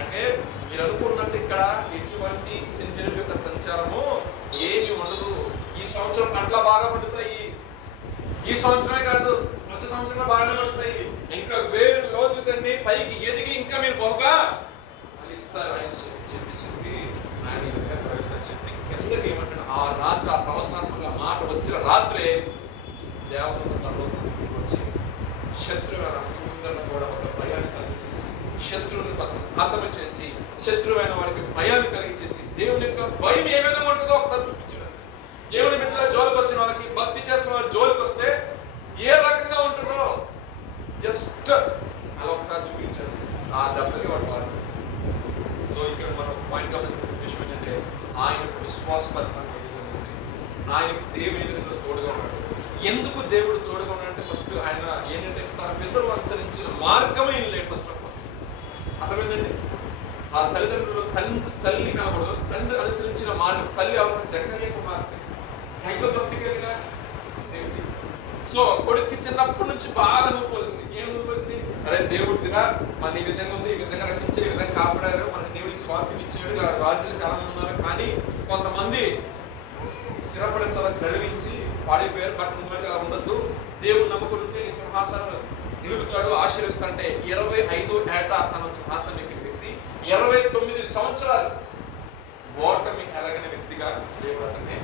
అంటే మీరు అనుకున్నట్టు ఇక్కడ ఎటువంటి సింజనపు యొక్క సంచారము ఏమి ఉండదు. ఈ సంవత్సరం పంటలు బాగా పండుతాయి. ఈ సంవత్సరమే కాదు, వచ్చే సంవత్సరంలో బాగానే పడుతాయి. ఇంకా వేరు లోతు తన్ని పైకి ఎదిగి ఇంకా మీరు బహుగా ఫలిస్తారు అని చెప్పి ఆయన విధంగా సెలవిస్తారని చెప్పి కిందకి ఏమంటాడు, ఆ రాత్రి ఆ ప్రవచనాత్మక మాట వచ్చిన రాత్రే దేవదూతలు వచ్చి శత్రువులను కూడా ఒక భయాన్ని కలిగించేసి, శత్రువుని హతమ చేసి, శత్రువైన వారికి భయాన్ని కలిగించేసి, దేవుని యొక్క భయం ఏ విధంగా ఉంటుందో ఒకసారి చూపించాడు. దేవుని బిడ్డల జోలికి వచ్చిన వాళ్ళకి, భక్తి చేస్తున్న వారి జోలికి వస్తే ఏ రకంగా ఉంటుందో జస్ట్ అలా ఒకసారి చూపించాడు. ఆ దెబ్బకి వాడు. సో ఇక్కడ మనం పాయింట్ గమనించిన విషయం ఏంటంటే ఆయన విశ్వాస పరిమాణం ఆయన దేవుని విధంగా తోడుగా ఉన్నాడు. ఎందుకు దేవుడు తోడుగా ఉన్నాడంటే ఫస్ట్ ఆయన ఏంటంటే తన పితరులు అనుసరించిన మార్గమే లేదు. ఫస్ట్ ఆఫ్ ఆల్ అర్థమైందండి. ఆ తల్లిదండ్రులు తల్లి కనబడదు, తండ్రి అనుసరించిన మార్గం. తల్లి ఎవరు? జకర్యా కుమార్తె, దైవ భక్తి కలిగిన దేవుడి. సో కొడుక్కి చిన్నప్పటి నుంచి బాగా నూరుకోవాల్సింది. ఏం నూరుకోవాల్సింది? అరే దేవుడిగా మన ఈ విధంగా ఉంది, ఈ విధంగా రక్షించారు, ఈ విధంగా కాపాడారు, మనకి దేవుడికి స్వాస్థ్యం ఇచ్చాడు. రాజులు చాలా మంది ఉన్నారు, కానీ కొంతమంది స్థిరపడిన తర్వాత గర్వించి పాడైపోయారు. బట్ నువ్వు అలా ఉండద్దు, దేవుడు నమ్ముకుంటే నీ సింహాసనం నిలుపుతాడు, ఆశీర్విస్తాడంటే 25 ఏట తన సింహాసనం ఎక్కిన వ్యక్తి 29 సంవత్సరాలు ఓటమి ఎలాగనే వ్యక్తిగా దేవుడు అతన్ని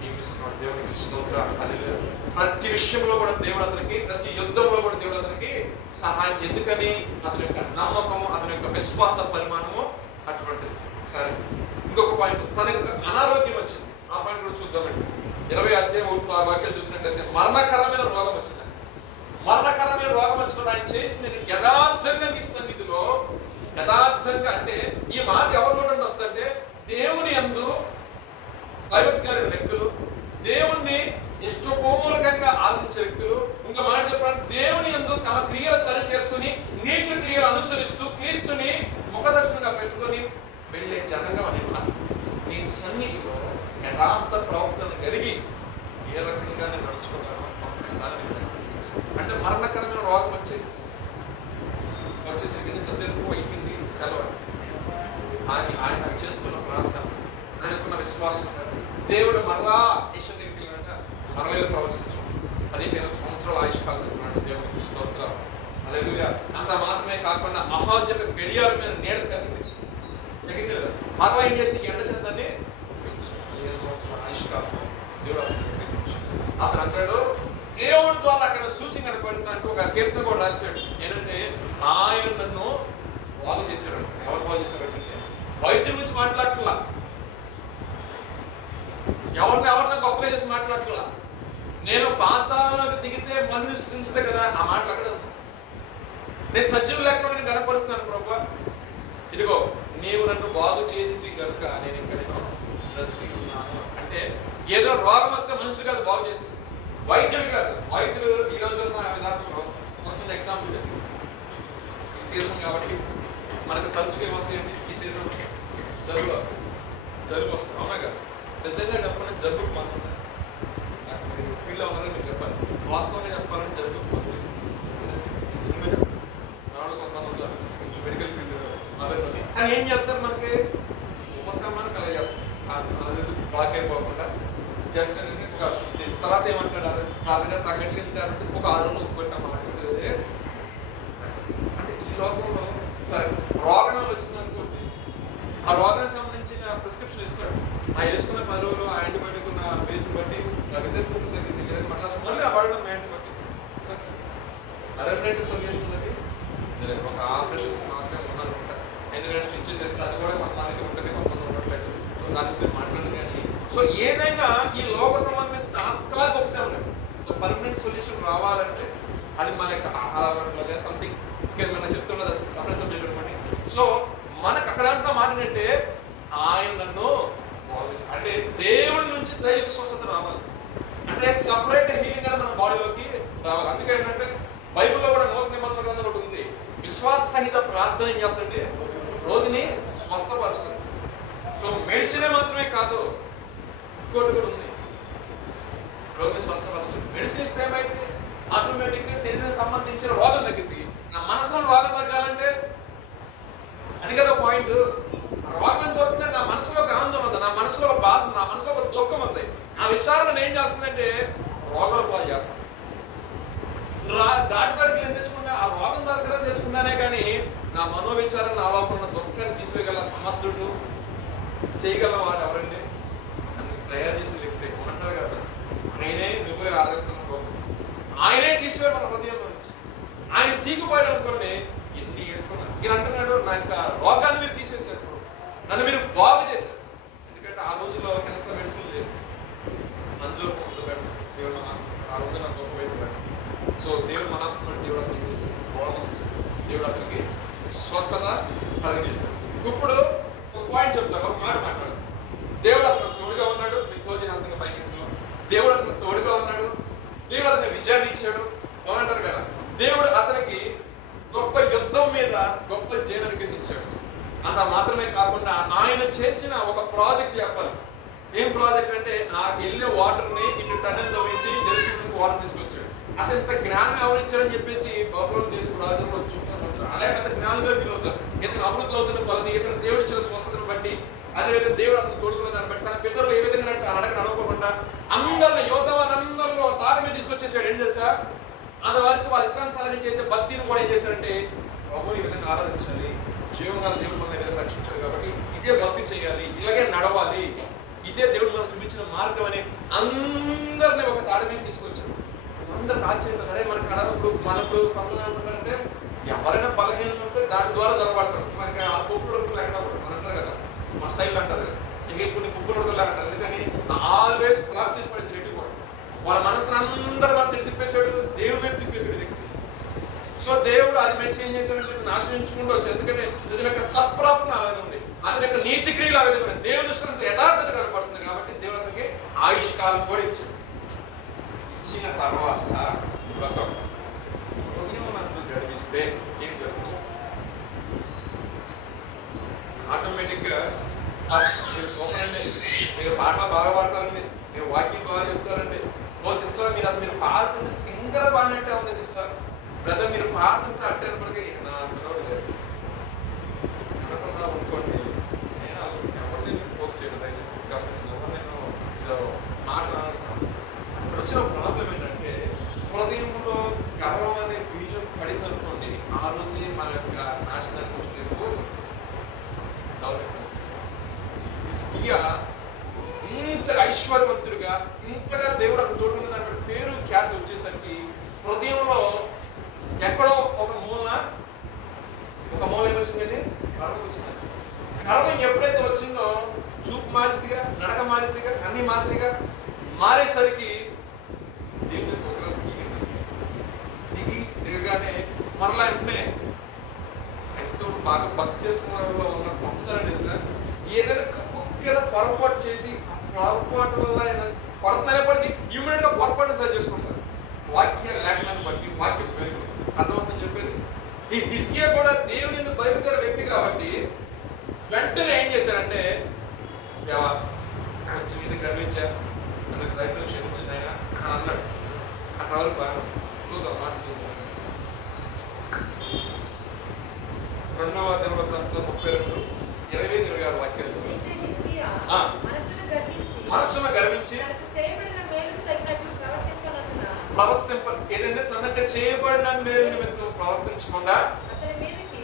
నియమిస్తున్నాడు. దేవునికి స్తోత్రం. హల్లెలూయా. ప్రతి విషయంలో కూడా దేవుడు అతనికి, ప్రతి యుద్ధంలో కూడా దేవుడు అతనికి సహాయం. ఎందుకని? అతని యొక్క నమ్మకము, అతని యొక్క విశ్వాస పరిమాణము అటువంటిది. సరే, ఇంకొక పాయింట్, తనకు అనారోగ్యం వచ్చింది. ఆ పాయింట్ కూడా చూద్దామండి. 20 అధ్యాయం 6 వాక్యాలు చూసినట్లయితే మరణకరమైన రోగం వచ్చింది. మరణకరమైన రోగం వచ్చినప్పుడు ఆయన చేసినది యథార్థంగా నీ సన్నిధిలో, యథార్థంగా అంటే ఈ మాట ఎవరి నోటి నుండి వస్తుందంటే దేవుని యందు భయభక్తి వ్యక్తులు, దేవుణ్ణి ఇష్టపూర్వకంగా ఆరాధించే వ్యక్తులు. ఇంకా మాట చెప్పాలంటే దేవుని యందు తమ క్రియలు సరి చేసుకుని నీతి క్రియలు అనుసరిస్తూ క్రీస్తుని ముఖదర్శనంగా పెట్టుకొని వెళ్ళే జనంగా అని నీ సన్నిధిలో యథార్థ ప్రవర్తన కలిగి ఏ రకంగా నేను నడుచుకున్నానో అంటే మరణకరమైన రోగం వచ్చేసి సందేశం అయిపోయింది సెలవు అని ఆయన చేసుకున్న ప్రాంతం, ఆయనకున్న విశ్వాసం దేవుడు మరలా యెషయా దగ్గరికి మరలా ప్రవచించు, 15 సంవత్సరాల ఆయుష్కాలం ఇస్తున్నాడు దేవునికి స్తోత్రం. హల్లెలూయా. అంత మాత్రమే కాకుండా అహాజు యొక్క గడియారం మీద నీడ తగ్గింది కదా. అలా ఏం చేసి ఎండ చందాన్ని 15 సంవత్సరాల ఆయుష్కాలం దేవుడు అతను అంటాడు, దేవుడి ద్వారా అక్కడ సూచన కనపడుతుందంటూ ఒక కీర్తన కూడా రాశాడు. ఏంటంటే ఆయన నన్ను బాగు చేశాడు. ఎవరు బాగు చేశారంటే వైద్యం గురించి మాట్లాడట్లా, ఎవరిని గొప్పగా చేసి మాట్లాడట్లా. నేను పాతాళంలోకి దిగితే మన్ను సృష్టించలే కదా, ఆ మాటలు అక్కడ ఉంది. నేను సజీవ లెక్కలో కనపరుస్తున్నాను ప్రభు, ఇదిగో నీవు నన్ను బాగు చేసి కనుక నేను ఇక్కడ బ్రతుకుతున్నాను అంటే ఏదో రోగం వస్తే మనుషులు కాదు బాగు చేసి, వైద్యులు కాదు. వైద్యులు ఈ రోజు విధానంలో కొంచెం ఎగ్జాంపుల్ ఈ సీజన్ కాబట్టి మనకు తలుచుకు ఏమొస్తాయండి ఈ సీజన్ జలుబు వస్తుంది, అవునా కదా. నిజంగా చెప్పాలంటే జలుబుకు మందు ఉంది. ఫీల్డ్లో ఉన్నారని మీరు చెప్పాలి. వాస్తవంగా చెప్పాలంటే జలుబుకు మందు నాలుగు కొంతమంది ఉంటారు మెడికల్ ఫీల్డ్ కానీ ఏం చేస్తారు, మనకి ఉపశమనం కలిగేస్తారు. బాగా అయిపోకుండా జస్ట్ తర్వాత ఏమంటాడు తగ్గట్టుగా ఒక 6 రోజులు ఒప్పుకుంటాం అంటే ఈ లోకంలో సరే రోగం వచ్చింది అనుకోండి, ఆ రోగానికి సంబంధించిన ప్రిస్క్రిప్షన్ ఇస్తాడు. ఆ వేసుకున్న 10 రోజులు ఆ యాంటీబయాటిక్ ఉన్న బేస్ని బట్టి తగ్గింది లేదా మళ్ళీ మళ్ళీ ఆ వాడడం యాంటీబయాటిక్ పర్మనెంట్ సొల్యూషన్ ఉన్నది ఒక ఆపరేషన్స్ మాత్రమే ఉన్నారనుకుంటా. ఎందుకంటే స్టిచ్ చేస్తే అది కూడా కొంతమందికి ఉంటుంది, కొంతమంది ఉండట్లేదు. సో దాని విషయం మాట్లాడదు. కానీ సో ఏదైనా ఈ లోక సంబంధించిన తాత్కాలిక ఉపశమనం, పర్మనెంట్ సొల్యూషన్ రావాలంటే అది మన యొక్క ఆహార అలవాట్లు కానీ సంథింగ్ ఇంకేమైనా చెప్తున్నది సపరేట్ సబ్జెక్ట్ అనమాట. సో మనకు అక్కడ అంతా మాట్లాడంటే ఆయన నన్ను అంటే దేవుడి నుంచి దైవిక స్వస్థత రావాలి అంటే సపరేట్ హీలింగ్ అని మన బాడీలోకి రావాలి. అందుకే ఏంటంటే బైబిల్లో కూడా నూతన నిబంధన గ్రంథం ఒకటి ఉంది, విశ్వాస సహిత ప్రార్థన ఏం చేస్తుంటే రోగిని స్వస్థపరుస్తుంది. సో మెడిసినే మాత్రమే కాదు, ఇంకోటి కూడా ఉంది, రోగిని స్వస్థపరుస్తుంది. మెడిసిన్ ఇస్తే ఏమైతే ఆటోమేటిక్గా శరీరానికి సంబంధించిన రోగం తగ్గింది. నా మనసులో రోగం తగ్గాలంటే అది కదా పాయింట్. రోగం పోతుంటే నా మనసులో ఒక ఆనందం ఉంది, నా మనసులో ఒక బాధ, నా మనసులో ఒక దుఃఖం ఉంది. ఆ విచారణ ఏం చేస్తుందంటే రోగాలు పాలు చేస్తాను. డాక్టర్ దగ్గరికి ఏం తెచ్చుకున్నా ఆ రోగం దగ్గర తెచ్చుకున్నానే కానీ నా మనోవిచారణ ఆలోపన దుఃఖాన్ని తీసివేయగల సమర్థుడు చేయగల వాడు ఎవరండి? నన్ను తయారు చేసిన వ్యక్తి అంటారు కదా, ఆయనే నువ్వుగా ఆదరిస్తున్న ఆయనే తీసివే మన హృదయంలో నుంచి. ఆయన తీగిపోయాడు అనుకోండి ఎన్ని వేసుకున్నాను. మీరు అంటున్నాడు నా యొక్క రోగాన్ని మీరు తీసేశారు, నన్ను మీరు బాగు చేశారు. ఎందుకంటే ఆ రోజుల్లో కనుక మెడిసిన్ లేదు, మంజూరు పొందుతాడు దేవుడు మన ఆ రోజు నాకు గొప్ప వైపు. సో దేవుడు మహాత్ముడు దేవుడు అతనికి చేశాడు, బాగు చేశాడు, దేవుడు అతనికి స్వస్థత కలిగజేశాడు. ఇప్పుడు ఒక పాయింట్ చెప్తాను, ఒక మాట మాట్లాడు. దేవుడు అతను తోడుగా ఉన్నాడు. మీకు నాశనంగా పైకి దేవుడు అతను తోడుగా ఉన్నాడు, దేవుడు అతని విజయాన్ని ఇచ్చాడు. ఏమంటారు కదా, దేవుడు అతనికి గొప్ప యుద్ధం మీద గొప్ప జయానికి ఇచ్చాడు. అంత మాత్రమే కాకుండా ఆయన చేసిన ఒక ప్రాజెక్ట్ చెప్పాలి. ఏం ప్రాజెక్ట్ అంటే ఆ వెళ్ళే వాటర్ని ఇటు టన్నెల్ తవ్వించి జెరూసలేంకి వాటర్ తీసుకొచ్చాడు. అసలు ఇంత జ్ఞానం ఎవరిచ్చాడని చెప్పేసి బబులోను దేశం రాజులు చూపుతారు. అలాగే పెద్ద జ్ఞానంగా ఫీల్ అవుతారు. ఇతను అభివృద్ధి అవుతున్న కొలది, ఇతను దేవుడు ఇచ్చిన స్వస్థతను బట్టి, అదేవిధంగా దేవుడు అతను తోడుకున్న దాన్ని బట్టి తన పిల్లలు ఏ విధంగా నడక నడవకుండా అందరిలో యోధవాళ్ళందరిలో తాట మీద తీసుకొచ్చేసాడు. ఏం చేశా అంతవరకు వాళ్ళ ఇష్టానుసారం చేసే భక్తిని కూడా ఏం చేశారంటే బాబు ఈ విధంగా ఆరాధించాలి, జీవంగా దేవుడు మన విధంగా రక్షించాడు కాబట్టి ఇదే భక్తి చేయాలి, ఇలాగే నడవాలి, ఇదే దేవుడు మనం చూపించిన మార్గం అని అందరినీ ఒక తాట మీద తీసుకొచ్చాడు. అందరికి ఆశ్చర్యం, అరే మనకి నడవప్పుడు మనప్పుడు కొంతమంది అనుకుంటారంటే ఎవరైనా బలహీనత ఉంటే దాని ద్వారా జరగబడతారు. మనకి ఆ కుప్పులు లేకుండా మనం అంటారు కదా, మా స్టైల్ అంటారు కదా, ఇంక ఇప్పుడు కుప్పులు అంటారు. ఎందుకని ఆల్వేస్ క్లాప్ చేసి పడేసి రెడ్డి కూడా వాళ్ళ మనసుని అందరి మనసుని తిప్పేశాడు, దేవుడు వైపు తిప్పేశాడు వ్యక్తి. సో దేవుడు అది మంచి ఏం చేశాడని చెప్పి నాశనించుకుంటూ వచ్చాడు. ఎందుకంటే అతని యొక్క సత్ప్రాప్తం అలాగే ఉంది, అతని యొక్క నీతి క్రియలు అలాగే ఉన్నాయి, దేవుడి దృష్టిలో యథార్థత కనపడుతుంది. కాబట్టి దేవుడు అతనికి ఆయుష్ కాలం కూడా ఇచ్చాడు. ఇచ్చిన తర్వాత గడిపిస్తే ఏం జరుగుతుంది? ఆటోమేటిక్ గా మీరు సూపరండి, మీరు పాట బాగా పాడతారండి, మీరు వాక్యం బాగా చెప్తారండి. ఓ సిస్టర్ మీరు అసలు మీరు పాడుతుంటే సింగర్ పాడినట్టే ఉంది సిస్టర్, బ్రదర్ మీరు పాడుతుంటే అంటే ఇప్పటికీ నా పిల్లలు లేదు అనుకున్నా అనుకోండి. నేను ఎవరిని ఫోక్ చేయను, దయచేసి గమనించిన నేను మాట. అక్కడ వచ్చిన ప్రాబ్లం ఏంటంటే హిజ్కియా ఇంతగా ఐశ్వర్యవంతుడిగా, ఇంతగా దేవుడు అక్కడ తోడుకున్న పేరు ఖ్యాతి వచ్చేసరికి హృదయంలో ఎక్కడో ఒక మూల ఏమొచ్చిందండి? గర్వం వచ్చింది. గర్వం ఎప్పుడైతే వచ్చిందో చూపు మారిద్దిగా, నడక మారిద్దిగా, అన్ని మారిద్దిగా మారేసరికి దేవుని ఉగ్రత దిగగానే మరలా వెంటనే క్రైస్తవుడు బాగా భక్తి చేసుకున్న వాళ్ళు ఉన్న గొప్పతనం సార్, ఏదైనా కుక్కల పొరపాటు చేసి ఆ పొరపాటు వల్ల కొడుతున్నప్పటికీ ఇమ్మీడియట్ గా పొరపాటు సరి చేసుకుంటారు. వాక్య లేఖనాన్ని బట్టి వాక్యం పేరు అర్థమవుతుందని చెప్పేది. ఈ హిజ్కియా కూడా దేవుని భయపడే వ్యక్తి కాబట్టి వెంటనే ఏం చేశారంటే, దేవా కొంచెం ఇది గర్వించారు, నన్ను దైవం క్షమించింది ఆయన అని అన్నాడు. అక్కడ వరకు బాగా చూద్దాం, మాట చూద్దాం. 2వ దినవృత్తాంతం 32:25-26 వాక్యాలు చదువు. అయితే హిజ్కియా ఆ. మనస్సును గర్వించి తనకు చేయబడిన మేలుకు తగినట్లు ఏదంటే తనకు చేయబడిన మేలు నిమిత్తం ప్రవర్తించకుండా అతని మీదకి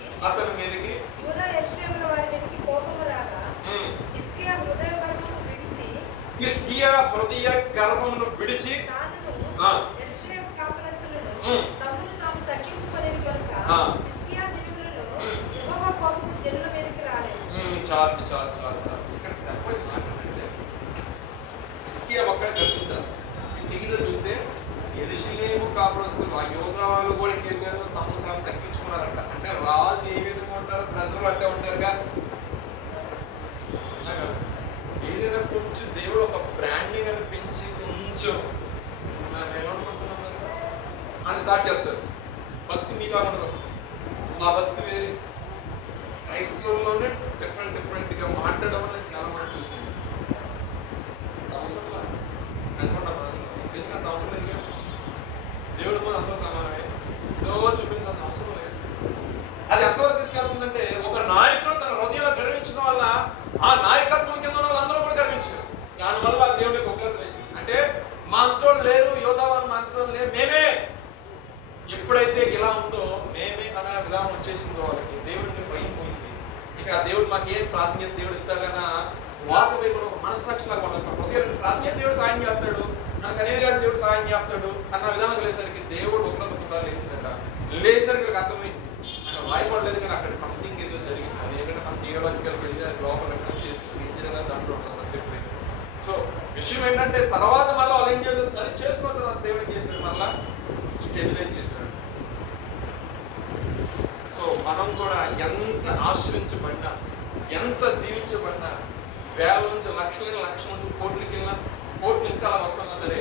యూదా యెరూషలేముల వారి మీదకి కోపము రాగా, హిజ్కియా హృదయ గర్వమును విడిచి తానును యెరూషలేము కాపురస్తులను తమను తాము తగ్గించుకొనేది కనుక హిజ్కియా దినములలో యెహోవా కోపము జనుల మీదకి రాలేదు. చాలు ఇక్కడ చెప్పబోయే మాట ఏంటంటే, హిజ్కియా ఒక్కడే కనిపించారు. ఈ టీవీలో చూస్తే యెరూషలేము కాపురస్తులు ఆ యోధా వాళ్ళు కూడా ఏం చేశారు, తమను తాము తగ్గించుకున్నారంట. అంటే రాజు ఏ విధంగా ఉంటారు, ప్రజలు అట్టే ఉంటారుగా. ఏదైనా కొంచెం దేవుడు ఒక బ్రాండింగ్ అని పెంచి కొంచెం ఏమనుకుంటున్నాం అని స్టార్ట్ చేస్తారు. భక్తి మీగా ఉండదు, మా భక్తి వేరే. క్రైస్తవుల్లోనే డిఫరెంట్ గా మాట్లాడడం వల్ల చాలా మంది చూసింది. అవసరం లేదు అనుకుంటాం, అవసరం ఎందుకంత అవసరం లేదు. దేవుడు కూడా అందరూ సమానమే, ఏదో చూపించాల్సిన అవసరం లేదు. అది ఎంతవరకు తీసుకెళ్తుందంటే, ఒక నాయకుడు తన హృదయంలో గర్వించడం వల్ల ఆ నాయకత్వం కింద ఉన్న వాళ్ళందరూ కూడా గర్వించారు. దానివల్ల దేవుడికి ఉగ్రత వేసింది. అంటే మా అంతటోళ్ళు లేరు, యోధావారు మా అంతటోళ్ళు లేరు, మేమే. ఎప్పుడైతే ఇలా ఉందో, మేమే అనే విధానం వచ్చేసిందో వాళ్ళకి దేవుడికి భయం పోయింది. ఇక దేవుడు మాకు ఏం ప్రాధాన్యత దేవుడు ఇస్తాడన్నా వాటి వైపు ఒక మనస్సాక్షిలాగా ఉండదు. హృదయం ప్రాధాన్యత దేవుడు సాయం చేస్తాడు, నాకు అనేది కాదు దేవుడు సాయం చేస్తాడు అన్న విధానం లేసరికి దేవుడు ఉగ్రత ఒకసారి లేచిందట. లేసరికి అర్థమైంది, వాయిపడలేదు కానీ అక్కడ సంథింగ్ ఏదో జరిగింది. అది ఏంటంటే మనం థియలాజికల్ వెళ్ళి అది లోపల చేస్తూ ఇంజనీర్ దాంట్లో ఉంటుంది సబ్జెక్ట్. సో విషయం ఏంటంటే, తర్వాత మళ్ళీ వాళ్ళు ఏం చేశారు, సరి చేసుకున్న తర్వాత దేవుడు ఏం చేశాడు, మళ్ళీ స్టెబిలైజ్ చేశాడు. సో మనం కూడా ఎంత ఆశ్రయించబడినా, ఎంత దీవించబడినా, వేల నుంచి లక్షల నుంచి కోట్లకి వెళ్ళినా, కోట్లు ఇంకా అలా వస్తున్నా సరే,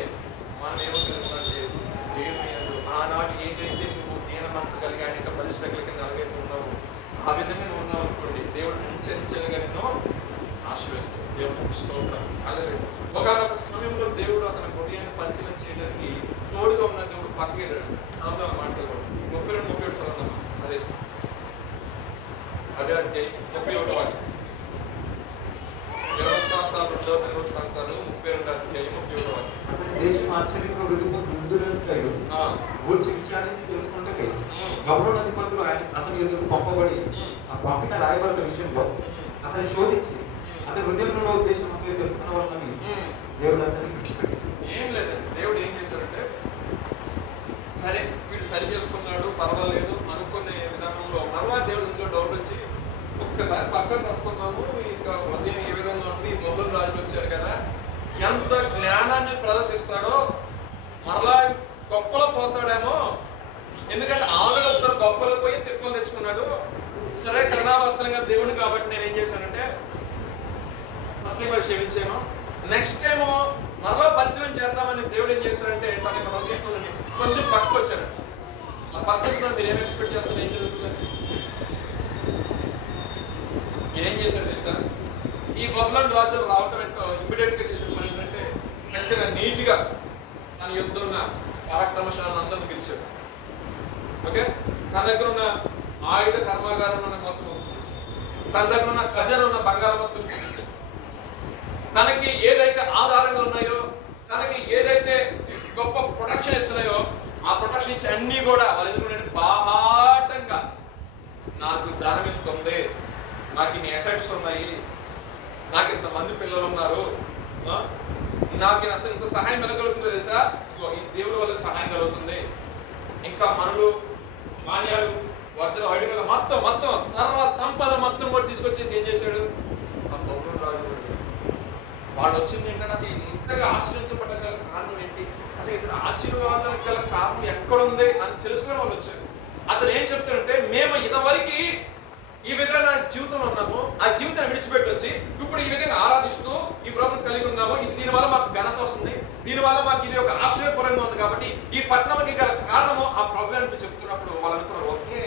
మనం ఏమవుతుందంటే దేవుని ఆనాడు ఏదైతే నువ్వు దీన మనసు కలిగి ఆయన యొక్క పరిశ్రమల కింద అలాగైతే ఉన్నావు, ఆ విధంగా నువ్వు ఉన్నావు అనుకోండి, దేవుడు అంచెంచెలుగా నిన్ను ఆశీర్వదిస్తాడు. దేవుడికి స్తోత్రం. అలాగే ఒకనొక సమయంలో దేవుడు అతని హృదయాన్ని పరిశీలన చేయడానికి తోడుగా ఉన్న దేవుడు పక్కకి వెళ్ళాడు. అందులో మాట్లాడు 32-37 చదువుతాం. అదే అంటే 31వ వాక్యం. దినవృత్తాంతాలు 32 అధ్యాయం 31వ వాక్యం. అతని దేశం ఆశ్చర్యంగా వృద్ధులైనట్లయు గూర్చి విచారించి తెలుసుకుంటే బబులోను అధిపతులు అతని ఎదురు పంపబడి ఆ పంపిన రాయబారుల విషయంలో అతన్ని శోధించి అతని హృదయంలో ఉద్దేశం అంతా తెలుసుకున్న వాళ్ళని దేవుడు అతన్ని విడిచిపెట్టాడు. ఏం లేదండి, దేవుడు ఏం చేశాడంటే, సరే వీడు సరి చేసుకున్నాడు పర్వాలేదు అనుకునే విధానంలో మరలా దేవుడు ఇందులో డౌట్ వచ్చి ఒక్కసారి పక్కన కనుక్కున్నాము, ఇంకా హృదయం ఏ విధంగా ఉంది, బొబ్బులు రాజు వచ్చాడు కదా, ఎంత జ్ఞానాన్ని ప్రదర్శిస్తాడో మరలా గొప్పలో పోతాడేమో. ఎందుకంటే ఆల్రెడీ ఒకసారి గొప్పలో పోయి తిప్పలు తెచ్చుకున్నాడు. సరే కరుణావసరంగా దేవుడు కాబట్టి నేను ఏం చేశానంటే, ఫస్ట్ టైం క్షమించాను, నెక్స్ట్ టైం మరలా పరిశీలన చేద్దామని దేవుడు ఏం చేశాడంటే తన హృదయంలోని కొంచెం పక్కకు వచ్చాడు. ఆ పక్క వచ్చిన మీరు ఏం ఎక్స్పెక్ట్ చేస్తారు, ఏం జరుగుతుందని? మీరేం చేశారు తెలుసా? ఈ బబులోను రాజు రావటం ఇమ్మీడియట్ గా చేసిన పని ఏంటంటే, చక్కగా నీట్గా తన యుద్ధం ఉన్న పరాక్రమశాలను అందరిని పిలిచాడు. ఓకే, తన దగ్గర ఉన్న ఆయుధ కర్మాగారం ఉన్న మొత్తం తన దగ్గర ఉన్న ఖజానా ఉన్న బంగారం మొత్తం చూపించాడు. తనకి ఏదైతే ఆధారంగా ఉన్నాయో, తనకి ఏదైతే గొప్ప ప్రొటెక్షన్ ఇస్తున్నాయో, ఆ ప్రొటెక్షన్ ఇచ్చే అన్ని కూడా వాళ్ళు ఎదుర్కొనే బాహాటంగా నాకు జ్ఞానం ఎంత ఉంది, నాకు ఇన్ని అసెట్స్ ఉన్నాయి, నాకు ఇంతమంది పిల్లలు ఉన్నారు, నాకు అసలు ఇంత సహాయం ఎలా కలుగుతుందో తెలుసా? ఈ దేవుడి వల్ల సహాయం కలుగుతుంది. ఇంకా మనులు, మాన్యాలు, వజ్ర వైడుగల మొత్తం సర్వ సంపద మొత్తం కూడా తీసుకొచ్చేసి ఏం చేశాడు? ఆ బబులోను రాజు వాళ్ళు వచ్చింది ఏంటంటే అసలు ఇంతగా ఆశ్రయించబడ్డ గల కారణం ఏంటి, అసలు ఇతర ఆశీర్వాదానికి గల కారణం ఎక్కడుంది అని తెలుసుకునే వాళ్ళు వచ్చారు. అతను ఏం చెప్తాడంటే, మేము ఇంతవరకు ఈ విధంగా జీవితంలో ఉన్నాము, ఆ జీవితాన్ని విడిచిపెట్టి వచ్చి ఇప్పుడు ఈ విధంగా ఆరాధిస్తూ ఈ ప్రభుత్వం కలిగి ఉన్నాము, దీనివల్ల మాకు ఘనత వస్తుంది, దీనివల్ల మాకు ఇది ఒక ఆశ్చర్యపరంగా ఉంది కాబట్టి ఈ పట్టణంకి గల కారణము ఆ ప్రభు అని చెప్తున్నప్పుడు వాళ్ళు అనుకున్నారు, ఓకే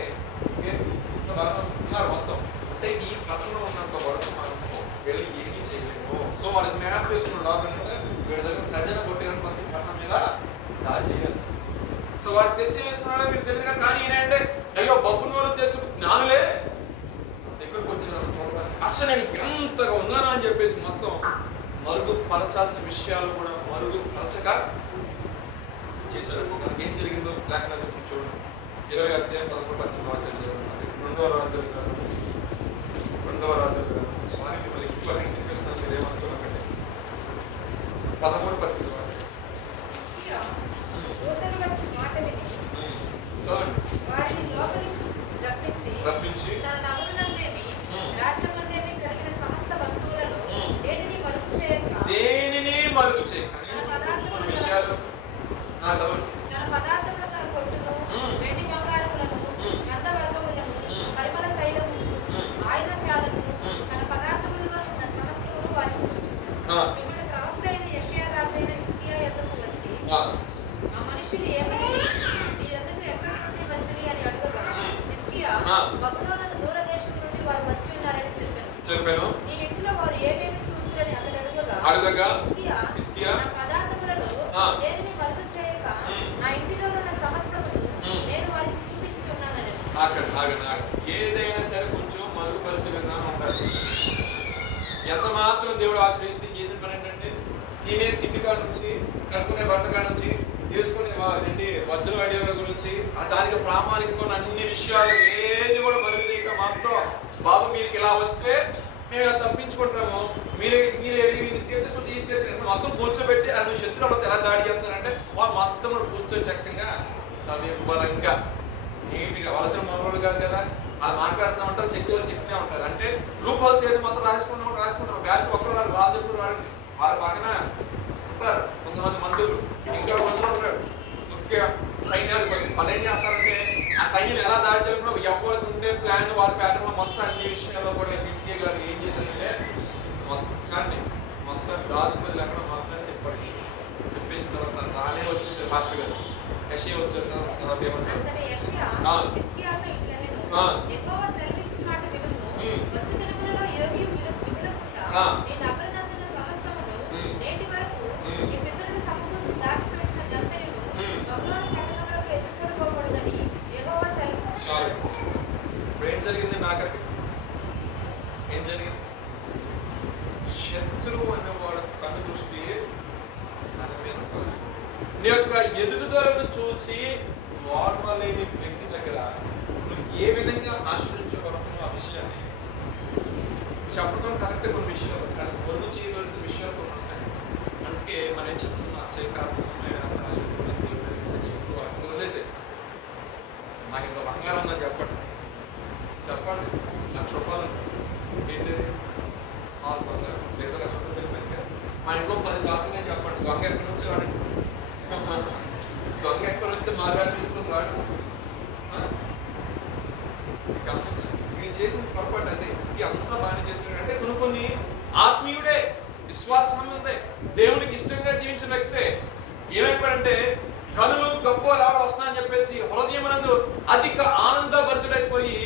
ఉన్నారు మొత్తం అంటే ఈ పట్టణంలో ఉన్నంత వరకు మనము వెళ్ళి ఏమీ చేయలేము. సో వాళ్ళకి మ్యాప్ వేసుకున్నాడు, వీడి దగ్గర ఖజానా కొట్టేయాలని ఫస్ట్ పట్టణం మీద దాడి చేయాలి. సో వాడు స్కెచ్ వేసుకున్నాడు, మీరు తెలియదు. కానీ ఈయన అంటే అయ్యో బబ్బునోరు దేశం జ్ఞానులే దగ్గరకు వచ్చాను చూడడానికి, అసలు నేను ఎంతగా ఉన్నానా అని చెప్పేసి మొత్తం మరుగుపరచాల్సిన విషయాలు కూడా మరుగుపరచగా చేశారు. మనకి ఏం జరిగిందో లేకుండా చెప్పి చూడండి. 20 అధ్యాయం 11-18 చదవండి. రెండవ రాజులు గారు సారీ మిమ్మల్ని ఎక్కువ చెప్పేస్తున్నాను, మీరు ఏమనుకున్నాకంటే 13-18 రప్పించి దేనిని మరుగు చేయక విషయాలు చదవండి. మనుషులు ఏమని ఈ ఎందుకు ఎక్కడి నుండి వచ్చింది అని అడుగుగా హిజ్కియా బబులోను దూరదేశం నుండి వారు వచ్చి ఉన్నారని చెప్పాను. ఈ ఇంటిలో వారు ఏమేమి చూచిరని అతడు అడుగగా హిజ్కియా నా పదార్థములలో దేనిని మరుగు చేయక నా ఇంటిలో ఉన్న సమస్తమును నేను వారికి చూపించి ఉన్నానని. ఏదైనా సరే కొంచెం మరుగుపరిచయంగా ఉంటారు. ఎంత మాత్రం దేవుడు ఆశ్రయిస్తే చేసిన పని ఏంటంటే తినే తిండిగా నుంచి, కట్టుకునే బట్టగా నుంచి, తీసుకునే ఏంటి వజ్ర వైద్యుల గురించి, దానికి ప్రామాణికంగా ఉన్న అన్ని విషయాలు ఏది కూడా మరుగు చేయక మొత్తం బాబు మీకు ఇలా వస్తే మేము ఇలా తప్పించుకుంటాము, మీరు స్కెచెస్ ఈ స్కెచ్ మొత్తం కూర్చోబెట్టి అన్ని శత్రువులతో ఎలా దాడి చేస్తున్నారంటే వాళ్ళు మొత్తం కూడా కూర్చొని చక్కగా సమీపరంగా నీట్గా వలసిన మనవాళ్ళు కాదు కదా, వాళ్ళు మాట్లాడుతూ ఉంటారు, చెక్కినే ఉంటారు. అంటే లూప్ హోల్స్ ఏది మొత్తం రాసుకుంటారు. బ్యాచ్ ఒక్కరు రాడు, రాజులు రాడండి, వాళ్ళ పక్కన ఉంటారు కొంతమంది మంత్రులు, ఇంకా మంత్రులు ఉంటాడు. ముఖ్య సైన్యాలు వాళ్ళు ఏం చేస్తారంటే ఆ సైన్యం ఎలా దాడి జరిగినా ఎవరికి ఉండే ప్లాన్ వాళ్ళ ప్యాటర్న్ లో మొత్తం అన్ని విషయాల్లో కూడా హిజ్కియా గారు ఏం చేశారంటే మొత్తం దాచుకొని లేకుండా మొత్తాన్ని చెప్పేసిన తర్వాత రానే వచ్చేసారు మాస్టర్ గారు. యెషయా వచ్చారు తర్వాత ఏమంటారు, ఇప్పుడు ఏం జరిగింది? నాకరికి ఏం జరిగింది? శత్రువు అనేవాడు కన్ను దృష్టి నీ యొక్క ఎదుగుదలను చూసి లేని వ్యక్తి దగ్గర నువ్వు ఏ విధంగా ఆశ్రయించబడుతున్నావు ఆ విషయాన్ని చెప్పడం కరెక్ట్. కొన్ని విషయాలు కానీ పొరుగు చేయవలసిన విషయాలు కొన్ని ఉంటాయి. అందుకే మనం ఏం చెప్తున్నాం, వదిలేసే నాకు ఇంత బంగారం ఉందని చెప్పండి 1,00,000 రూపాయలు ఏంటి హాస్పిటల్ లేదా 1,00,000 రూపాయలు మా ఇంట్లో 10 దాసుకుని అని చెప్పండి. దొంగ ఎక్కడి నుంచి రాడు, దొంగ ఎక్కడి నుంచి మార్గాలు తీసుకుని రాడు. గమనించి వీళ్ళు చేసిన పొరపాటు అదే. అంతా బాగానే చేస్తున్నాడు అంటే కొన్ని ఆత్మీయుడే, విశ్వాసం ఉంది, దేవునికి ఇష్టంగా జీవించిన వ్యక్తే ఏమైపోయాడంటే కనులు గొప్ప రావడం వస్తానని చెప్పేసి హృదయమునందు అధిక ఆనందభరితుడైపోయి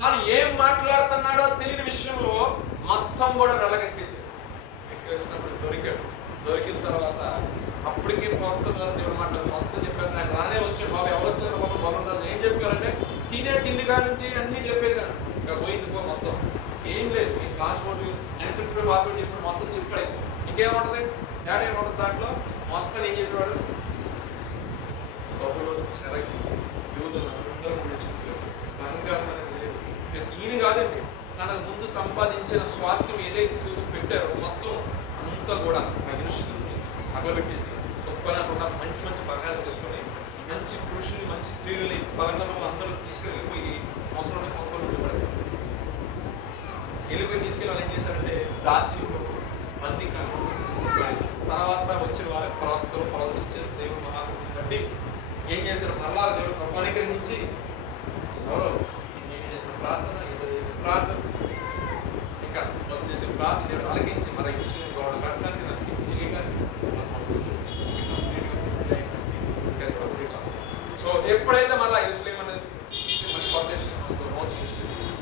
తాను ఏం మాట్లాడుతున్నాడో తెలియని విషయంలో మొత్తం కూడా వెళ్ళగెక్కేసి వచ్చినప్పుడు దొరికిన తర్వాత అప్పటికే మొత్తం దేవుడు మాట్లాడు మొత్తం చెప్పేసి ఆయన రానే వచ్చాడు. బాబు ఎవరు వచ్చారు? బాబు బాగుంటారు. ఏం చెప్పారంటే తినే తిండిగా నుంచి అన్ని చెప్పేశాడు. ఇంకా పోయింది మొత్తం ఏం లేదు. ఈ పాస్వర్డ్ ఎన్క్రిప్టెడ్ పాస్వర్డ్ చెప్పిన మొత్తం చెప్పేసాడు. ఇంకేముంటది? తేడా ఏముంటుంది దాంట్లో? మొత్తం ఏం చేసేవాడు? బబులోను చెరకి యూదులు అందరూ విడిచిపెట్టారు. బంగారం అనేది లేదు. ఈయన కాదండి, తనకు ముందు సంపాదించిన స్వాస్థ్యం ఏదైతే చూసి పెట్టారో మొత్తం అంతా కూడా ఆ ఇరుషుల్ని తగలబెట్టేసి శుభ్రంగా మంచి మంచి బంగారం తీసుకొని మంచి పురుషుల్ని మంచి స్త్రీలని బలంగా అందరూ తీసుకెళ్ళిపోయి అవసరం మొత్తం పడేసారు. వెళ్ళిపోయి తీసుకెళ్ళి వాళ్ళు ఏం చేశారంటే దాస్యంలో బందీగా తర్వాత వచ్చిన వాళ్ళకి ప్రవక్తలు ప్రవచించారు. దేవుడు మహాత్ముని బట్టి ఏం చేశారు, మళ్ళా దేవుడు కృప అనుగ్రహించి ఎవరో ఏం చేసిన ప్రార్థన ప్రార్థన ఇంకా వాళ్ళు చేసిన ప్రార్థన దేవుడు ఆలకించి మరి ఈ విషయం గౌరవ కట్టడానికి నాకు సో ఎప్పుడైతే మళ్ళీ యెరూషలేము అనేది మళ్ళీ పర్యవేక్షణ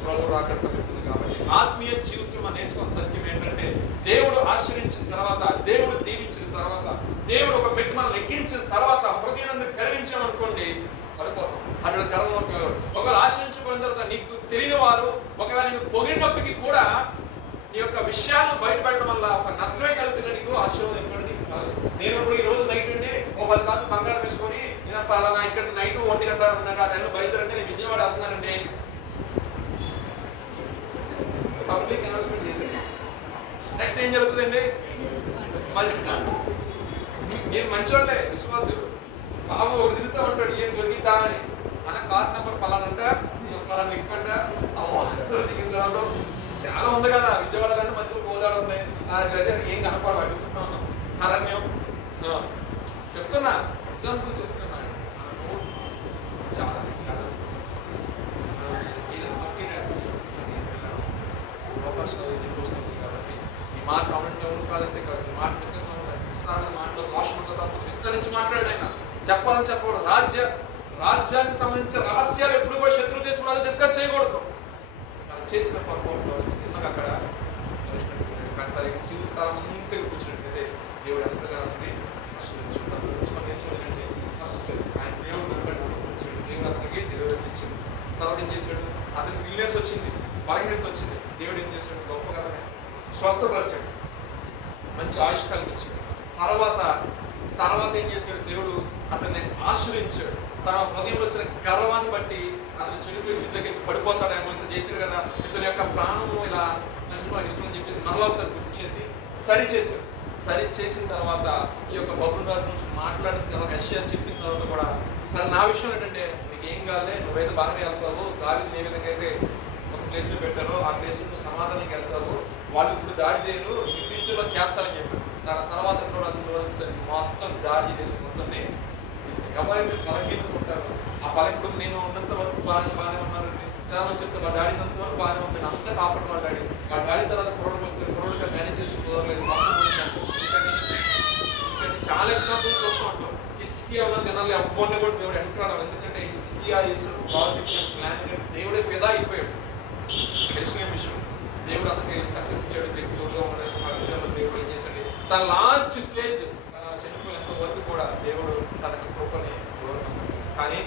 ప్రభు రాకడ సమీపంది కాబట్టి ఆత్మీయ జీవితం నేర్చుకున్న సత్యం ఏంటంటే దేవుడు ఆశ్రయించిన తర్వాత, దేవుడు దీవించిన తర్వాత, దేవుడు ఒక మెట్టు మనం లెక్కించిన తర్వాత హృదయాన్ని గర్వించామనుకోండి పడిపోతాం. అక్కడ గర్వం ఒకవేళ ఆశ్రయించుకున్న తర్వాత నీకు తెలియని వారు ఒకవేళ నీకు పొగిడినప్పటికీ కూడా నీ యొక్క విషయాలను బయటపెట్టడం వల్ల ఒక నష్టమే కలుగుతుంది. నీకు ఆశీర్వాదం ఎప్పటికీ కాదు. నేను ఇప్పుడు ఈ రోజు నైట్ అంటే ఓ 10 కాసు బంగారం వేసుకొని నేను పలానా ఇక్కడ నైట్ 1 గంట బయలుదేరంటే నేను విజయవాడ అవుతున్నానంటే పబ్లిక్ అనౌన్స్మెంట్ చేశాను. నెక్స్ట్ ఏం జరుగుతుందండి, మీరు మంచోళ్ళే విశ్వాసులు, బాబు ఒకటి తిరుగుతూ ఉంటాడు ఏం దొరికిద్దా అని, మన కార్ నెంబర్ పలానంట పలానా ఇక్కంట దిగిన తర్వాత చాలా ఉంది కదా విజయవాడ కానీ మధ్యలో గోదావరి ఉంది, ఏం కనపడవాడు అరణ్యం చెప్తున్నా, ఎగ్జాంపుల్ చెప్తున్నా. చాలా కాబట్టి ఈ మాట అవునంటే ఎవరు కాదంటే కాదు, ఈ మాట విస్తారణ మాటలో దోషంతో విస్తరించి మాట్లాడాడు ఆయన. చెప్పాలని చెప్పకూడదు. రాజ్యానికి సంబంధించిన రహస్యాలు ఎప్పుడు కూడా శత్రు దేశం వాళ్ళు డిస్కస్ చేయకూడదు. తను చేసిన పొరపాటు చిన్నగా అక్కడ తన జీవితకాలం అంతా కూర్చున్నట్టయితే దేవుడు ఎంతగానో నేర్చుకుంటే ఫస్ట్ ఆయన దేవుడు కూర్చోడు, దేవుడు అతనికి డెలివరీ ఇచ్చాడు. తర్వాత ఏం చేశాడు, అతనికి ఇల్నెస్ వచ్చింది, బలహీనత వచ్చింది. దేవుడు ఏం చేశాడు, గొప్పగా స్వస్థపరిచాడు, మంచి ఆయుష్ కలిగించాడు. తర్వాత ఏం చేశాడు, దేవుడు అతన్ని ఆశ్రయించాడు. తన హృదయంలో వచ్చిన గర్వాన్ని బట్టి అతను చెడిపోయి స్థితిలోకి పడిపోతాడేమో, ఇంత చేశాడు కదా, ఇతని యొక్క ప్రాణము ఇలా నాకు ఇష్టం అని చెప్పేసి మరలా ఒకసారి గుర్తు చేసి సరి చేసిన తర్వాత ఈ యొక్క బబుల్ రాజు నుంచి మాట్లాడిన తర్వాత యెషయా చెప్పిన తర్వాత కూడా సరే నా విషయం ఏంటంటే నీకు ఏం కాదే, నువ్వైతే బాగానే వెళ్తావు, దావీదుని ఏ విధంగా అయితే ఒక ప్లేస్ లో పెట్టారో ఆ ప్లేస్ లో సమాధానానికి వెళ్తావు, వాళ్ళు ఇప్పుడు దాడి చేయరు, ఈ ఫ్యూచర్ లో చేస్తారని చెప్పారు. తర్వాత మొత్తం దాడి చేసి మొత్తం ఎవరైతే బలహీనత ఉంటారో ఆ బలహీన నేను ఉన్నంత వరకు బాగానే ఉన్నారండి. చాలా మంది చెప్తారు మా డాడీ ఉన్నంత వరకు బాగానే ఉంది, అంతా కాపాడు మా డాడీ తర్వాత కుర్రోడుగా మేనేజ్ చేసుకుని కుదరలేదు. చాలా ఎగ్జాంపుల్ చూస్తూ ఉంటాం. హిస్కియా ఉన్న దినాలు అవ్వని కూడా దేవుడు ఎంటర్, ఎందుకంటే హిస్కియా చేసిన ప్రాజెక్ట్ ప్లాన్ దేవుడే పెదా అయిపోయాడు. యెరూషలేము విషయం దేవుడు అతనికి సక్సెస్ ఇచ్చాడు. వ్యక్తిగతంగా ఉన్న విషయాల్లో దేవుడు ఏం చేశాడు, తన లాస్ట్ స్టేజ్ తన చనిపోయేంత వరకు కూడా దేవుడు తనకి కృపని కానీ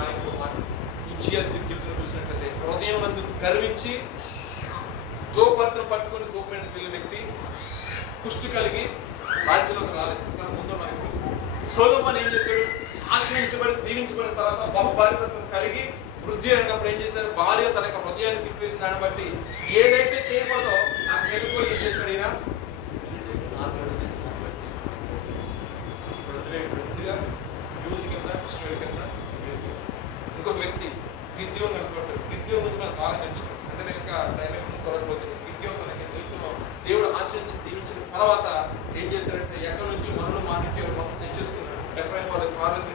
ఆయన జీవితంలో చూసినట్లయితే హృదయం నందు గర్వించి దోపత్రం పట్టుకొని దోపైన వెళ్ళిన వ్యక్తి పుష్టి కలిగి రాజ్యంలోకి రాలేదు. తన ముందున్న వ్యక్తి సొలొమోను ఏం చేశాడు, ఆశ్రయించబడి దీవించబడిన తర్వాత బహుభార్యతత్వం కలిగి వృద్ధి అయినప్పుడు ఏం చేశారు, భార్య తన యొక్క హృదయాన్ని తిప్పేసిన దాన్ని బట్టి ఏదైతే చేయకూడదో ఆ మెలుగులు ఏం చేశాడు, ఈయన ఇంకొక వ్యక్తి గిద్యోను కనుకుంటాడు. గిద్యోను నుంచి మనం బాగా నేర్చుకుంటాం. అంటే నేను ఇంకా డైరెక్ట్ త్వరగా వచ్చేసి గిద్యోను తనకి జీవితంలో దేవుడు ఆశ్రయించి దీవించిన తర్వాత ఏం చేశారంటే ఎక్కడి నుంచి మనులు మానిటి మొత్తం తెచ్చేసుకున్నాడు. ఎఫ్ఐఎం వాళ్ళ ప్రారంభ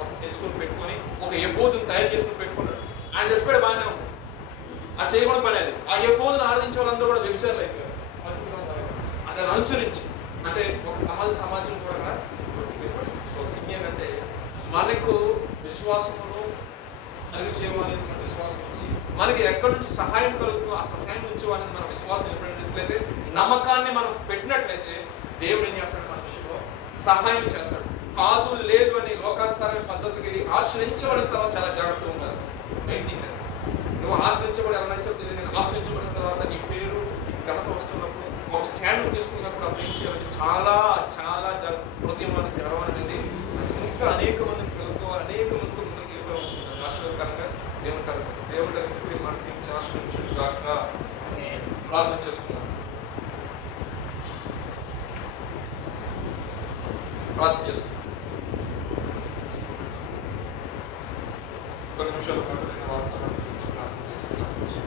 మొత్తం తెచ్చుకొని పెట్టుకొని ఒక ఎఫోదుని తయారు చేసుకుని పెట్టుకున్నాడు. ఆయన చెప్పాడు బాగానే ఉంది, అది చేయకుండా పని అది. ఆ ఎఫోదుని ఆరాధించే వాళ్ళందరూ కూడా వ్యభిచారులు అయిపోయారు. అతను అనుసరించి అంటే ఒక సమాజం కూడా సో ఏంటంటే మనకు విశ్వాసమును కలిగి చేయమని మన విశ్వాసం నుంచి మనకి ఎక్కడి నుంచి సహాయం కలుగుతుందో ఆ సహాయం నుంచి వాళ్ళని మన విశ్వాసం ఎప్పుడైతే నమ్మకాన్ని మనం పెట్టినట్లయితే దేవుడు ఏం చేస్తాడు, మన విషయంలో సహాయం చేస్తాడు. కాదు లేదు అని లోకానుసారమైన పద్ధతికి ఆశ్రయించబడిన తర్వాత చాలా జాగ్రత్తగా ఉండాలి. నువ్వు ఆశ్రయించబడి ఎలా చెప్తే నేను ఆశ్రయించబడిన తర్వాత నీ పేరు ఘనత వస్తున్నప్పుడు ఒక స్టాండ్ తీసుకున్నప్పుడు అప్పుడు ఏం చేయాలంటే చాలా చాలా హృదయంలోని గర్వం అనేది ఇంకా అనేక మందిని కలుపుకోవాలి, అనేక మందితో ముందుకు వెళ్ళిపోయి ఉంటుంది. ఆశీర్వాదకరంగా దేవుడు కలిపి మనకి ఆశ్రయించును గాక. ప్రార్థన చేసుకుందాం. ప్రార్థన చేసుకుందాం. కొన్ని నిమిషాలు పట్టుదైన వార్తలను ప్రార్థన చేసి సమర్పించాం.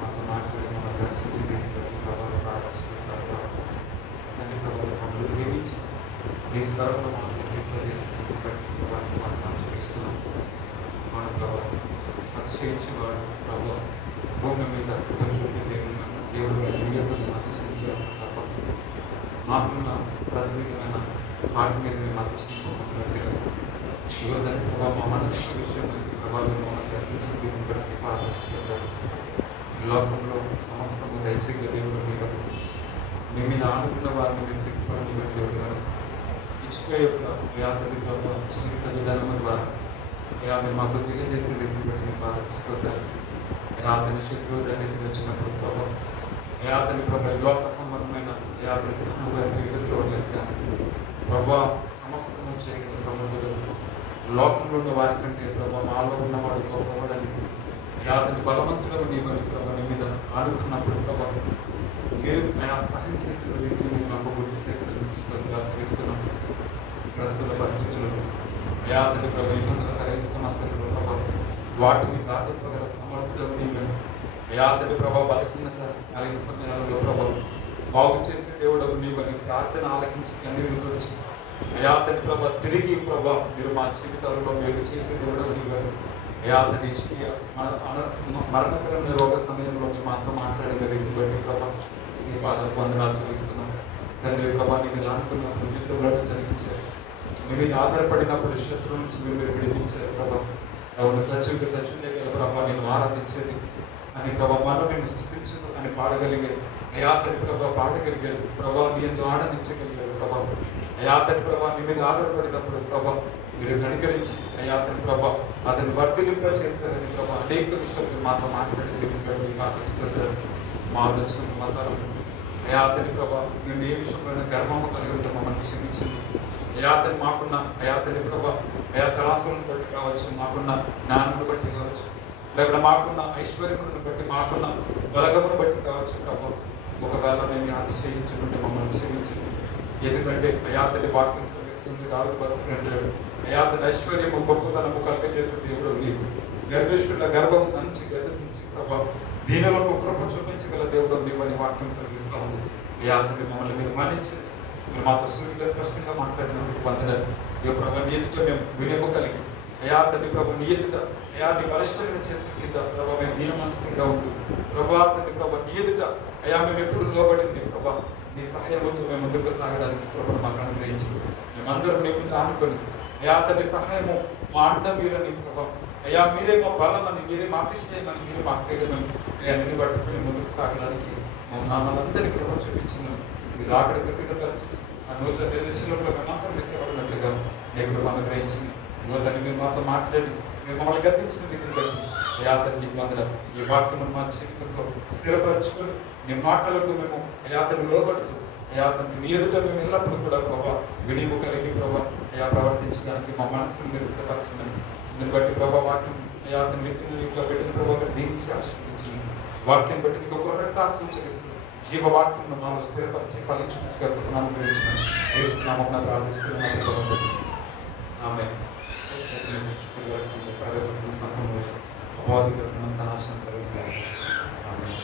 మాతో మాట్లాడి మమ్మల్ని దర్శించి ప్రభావం ప్రారంభిస్తారు. దాన్ని ప్రభావం మమ్మల్ని ప్రేమించి నీ స్వరంలో మాకు చేసినందుకు బట్టి ప్రభావం ఇస్తున్నాం. మన ప్రభావం అతిశయించేవాడు ప్రభావం భూమి మీద చూపే దేవుడు నియంత్రణ అతిశయించేవాడు తప్ప మాకున్న ప్రతివిధమైన వాటి మీద మేము అతిశయించుకున్నట్టుగా యువతని ప్రభావం మా మనసు విషయంలో ప్రభావం మమ్మల్ని అందించి దీన్ని బట్టి ప్రార్థిస్తున్నారు. ఈ లోకంలో సమస్తము దయచేగా దేవుడు మీరు మీ మీద ఆనుకున్న వారిని మీరు సిగ్గుపడని దేవుడు గారు ఇచ్చుక యొక్క యాత్రి ప్రభావం జీవిత విధానం ద్వారా మీరు మాకు తెలియజేసే వ్యక్తిని బట్టి మీకు ప్రార్థిస్తున్నారు. అతని శత్రువు దగ్గరికి వచ్చినప్పుడు ప్రభావం అతని ప్రభావ లోక సంబంధమైన అతని సహాయం ఎదురు చూడలేదు కానీ ప్రభా సమస్తము చేయగల సమర్థులు లోకంలో ఉన్న వారి కంటే ప్రభావ మాలో ఉన్నవాడు గొప్పవాడని అతని బలవంతులను నీవని ప్రభావ నీ మీద ఆడుతున్నప్పుడు ప్రభావ మీరు సహాయం చేసిన వ్యక్తిని మీరు మాకు గుర్తు చేసిన ఆచరిస్తున్నాం. బ్రతుకుల పరిస్థితులను అతని ప్రభావ ఇబ్బందులకరైన సమస్యలను ప్రభావ వాటిని దాటిపోగల సమర్థులను నీవని అతని ప్రభావ బలహీనత కలిగిన సమయాలలో ప్రభావం బాగు చేసే దేవుడు నీవని ప్రార్థన ఆలకించి కన్నీరు వచ్చి అతని ప్రభ తిరిగి ప్రభా మీరు మా జీవితాలలో మీరు చేసే దేవుడు నీవని అతని మరణకరమైన రోగ సమయంలో మాతో మాట్లాడిన వ్యక్తి బట్టి ప్రభా నీ పాదాలకు వందనాలు చెల్లిస్తున్నాం. తండ్రి ప్రభా నీ మీద అనుకున్నప్పుడు యుద్ధంలో జరిగించారు. మీ మీద ఆధారపడినప్పుడు శత్రువు నుంచి మీరు విడిపించారు ప్రభా. అవును సత్యుడికి సత్యుడే కదా ప్రభా నేను ఆరాధించేది అని ప్రభా మనం నేను స్థుతించదు అని పాడగలిగే అతని ప్రభా పాడగలిగాడు ప్రభా నీ ఎందుకు ఆనందించగలిగాడు ప్రభా. అతని ప్రభా నీ మీద ఆధారపడినప్పుడు ప్రభా మీరు కనికరించి అతని ప్రభా అతన్ని వర్ధిలింప చేస్తారని ప్రభా అనేక విషయాలు మాతో మాట్లాడి మా ఆలోచన మతాలు అతని ప్రభా మేము ఏ విషయంలో గర్వము కలిగి ఉంటే మమ్మల్ని క్షమించింది. అతని మాకున్న అతని ప్రభా తలాంతులను బట్టి కావచ్చు, మాకున్న జ్ఞానమును బట్టి కావచ్చు, లేకపోతే మాకున్న ఐశ్వర్యములను బట్టి మాకున్న బలగమును బట్టి కావచ్చు ప్రభా. ఒకవేళ మేము అతిశయించుకుంటే మమ్మల్ని క్షమించింది. ఎందుకంటే అతని వాక్యం శ్రమిస్తుంది దాని బతుకుంటాడు. అతని ఐశ్వర్యము గొప్పతనము కలుగజేసే దేవుడు నీవు. గర్భిష్ఠుల గర్భం మంచి గర్భించి ప్రభా దీనులకు కృప చూపించగల దేవుడు నీవని వాక్యం శ్రమిస్తూ ఉంది. అతని మమ్మల్ని మీరు మన్నించి మీరు మాతో సూర్యుగా స్పష్టంగా మాట్లాడినందుకు వందనాలు. ఈ ప్రభా నీ ఎదుట మేము వినము కలిగి అతని ప్రభు నీ ఎదుట నీ బలిష్టమైన చేతుల కింద ప్రభా మేము దీన మనసుగా ఉంటూ ప్రభా అతని ప్రభా నీ ఎదుట మేము ఎప్పుడు లోబడింది ప్రభా నీ సహాయంతో మేము ముందుకు సాగడానికి కృపను మాకు అనుగ్రహించి మేమందరం నీ మీద ఆనుకొని అతని సహాయము మా అండ మీరని ప్రభా మీరే మా బలమని మీరే మా అతిశయమని మీరే మా అక్కడమని నిన్ను పట్టుకుని ముందుకు సాగడానికి మమ్మల్ని కృప చూపించిందని మీరు ఆకడికి సిద్ధపరిచి ఆ నూతన దేశంలో మేమందరం ఎక్కబడినట్లుగా నీ కృప అనుగ్రహించింది. నూతని మీరు మాతో మాట్లాడి మీరు మమ్మల్ని గర్తించిన విధిని బట్టి అతనికి వందనం. ఈ వాక్యం మా జీవితంలో స్థిరపరచుకొని నీ మాటలకు మేము అతను లోబడుతూ అతన్ని నీ ఎదుట మేము ఎల్లప్పుడు కూడా ప్రభావ వినిము కలిగి ప్రభావ ప్రవర్తించడానికి మా మనసును మీరు సిద్ధపరచమని దీన్ని బట్టి ప్రభావ వాక్యం అతని వ్యక్తిని పెట్టిన ప్రభావం దీనికి ఆశ్రయించింది. వాక్యం బట్టి నీకు కృతజ్ఞతాస్తులు చెల్లిస్తుంది. జీవవాక్యం మాలో స్థిరపరిచి ఫలించుకుంటుగా కృపను ఉపయోగించమని ఏసునామమున ప్రార్థిస్తున్నాము. ఆమేన్. అపవాది నాశనం కలిగి ఆమేన్.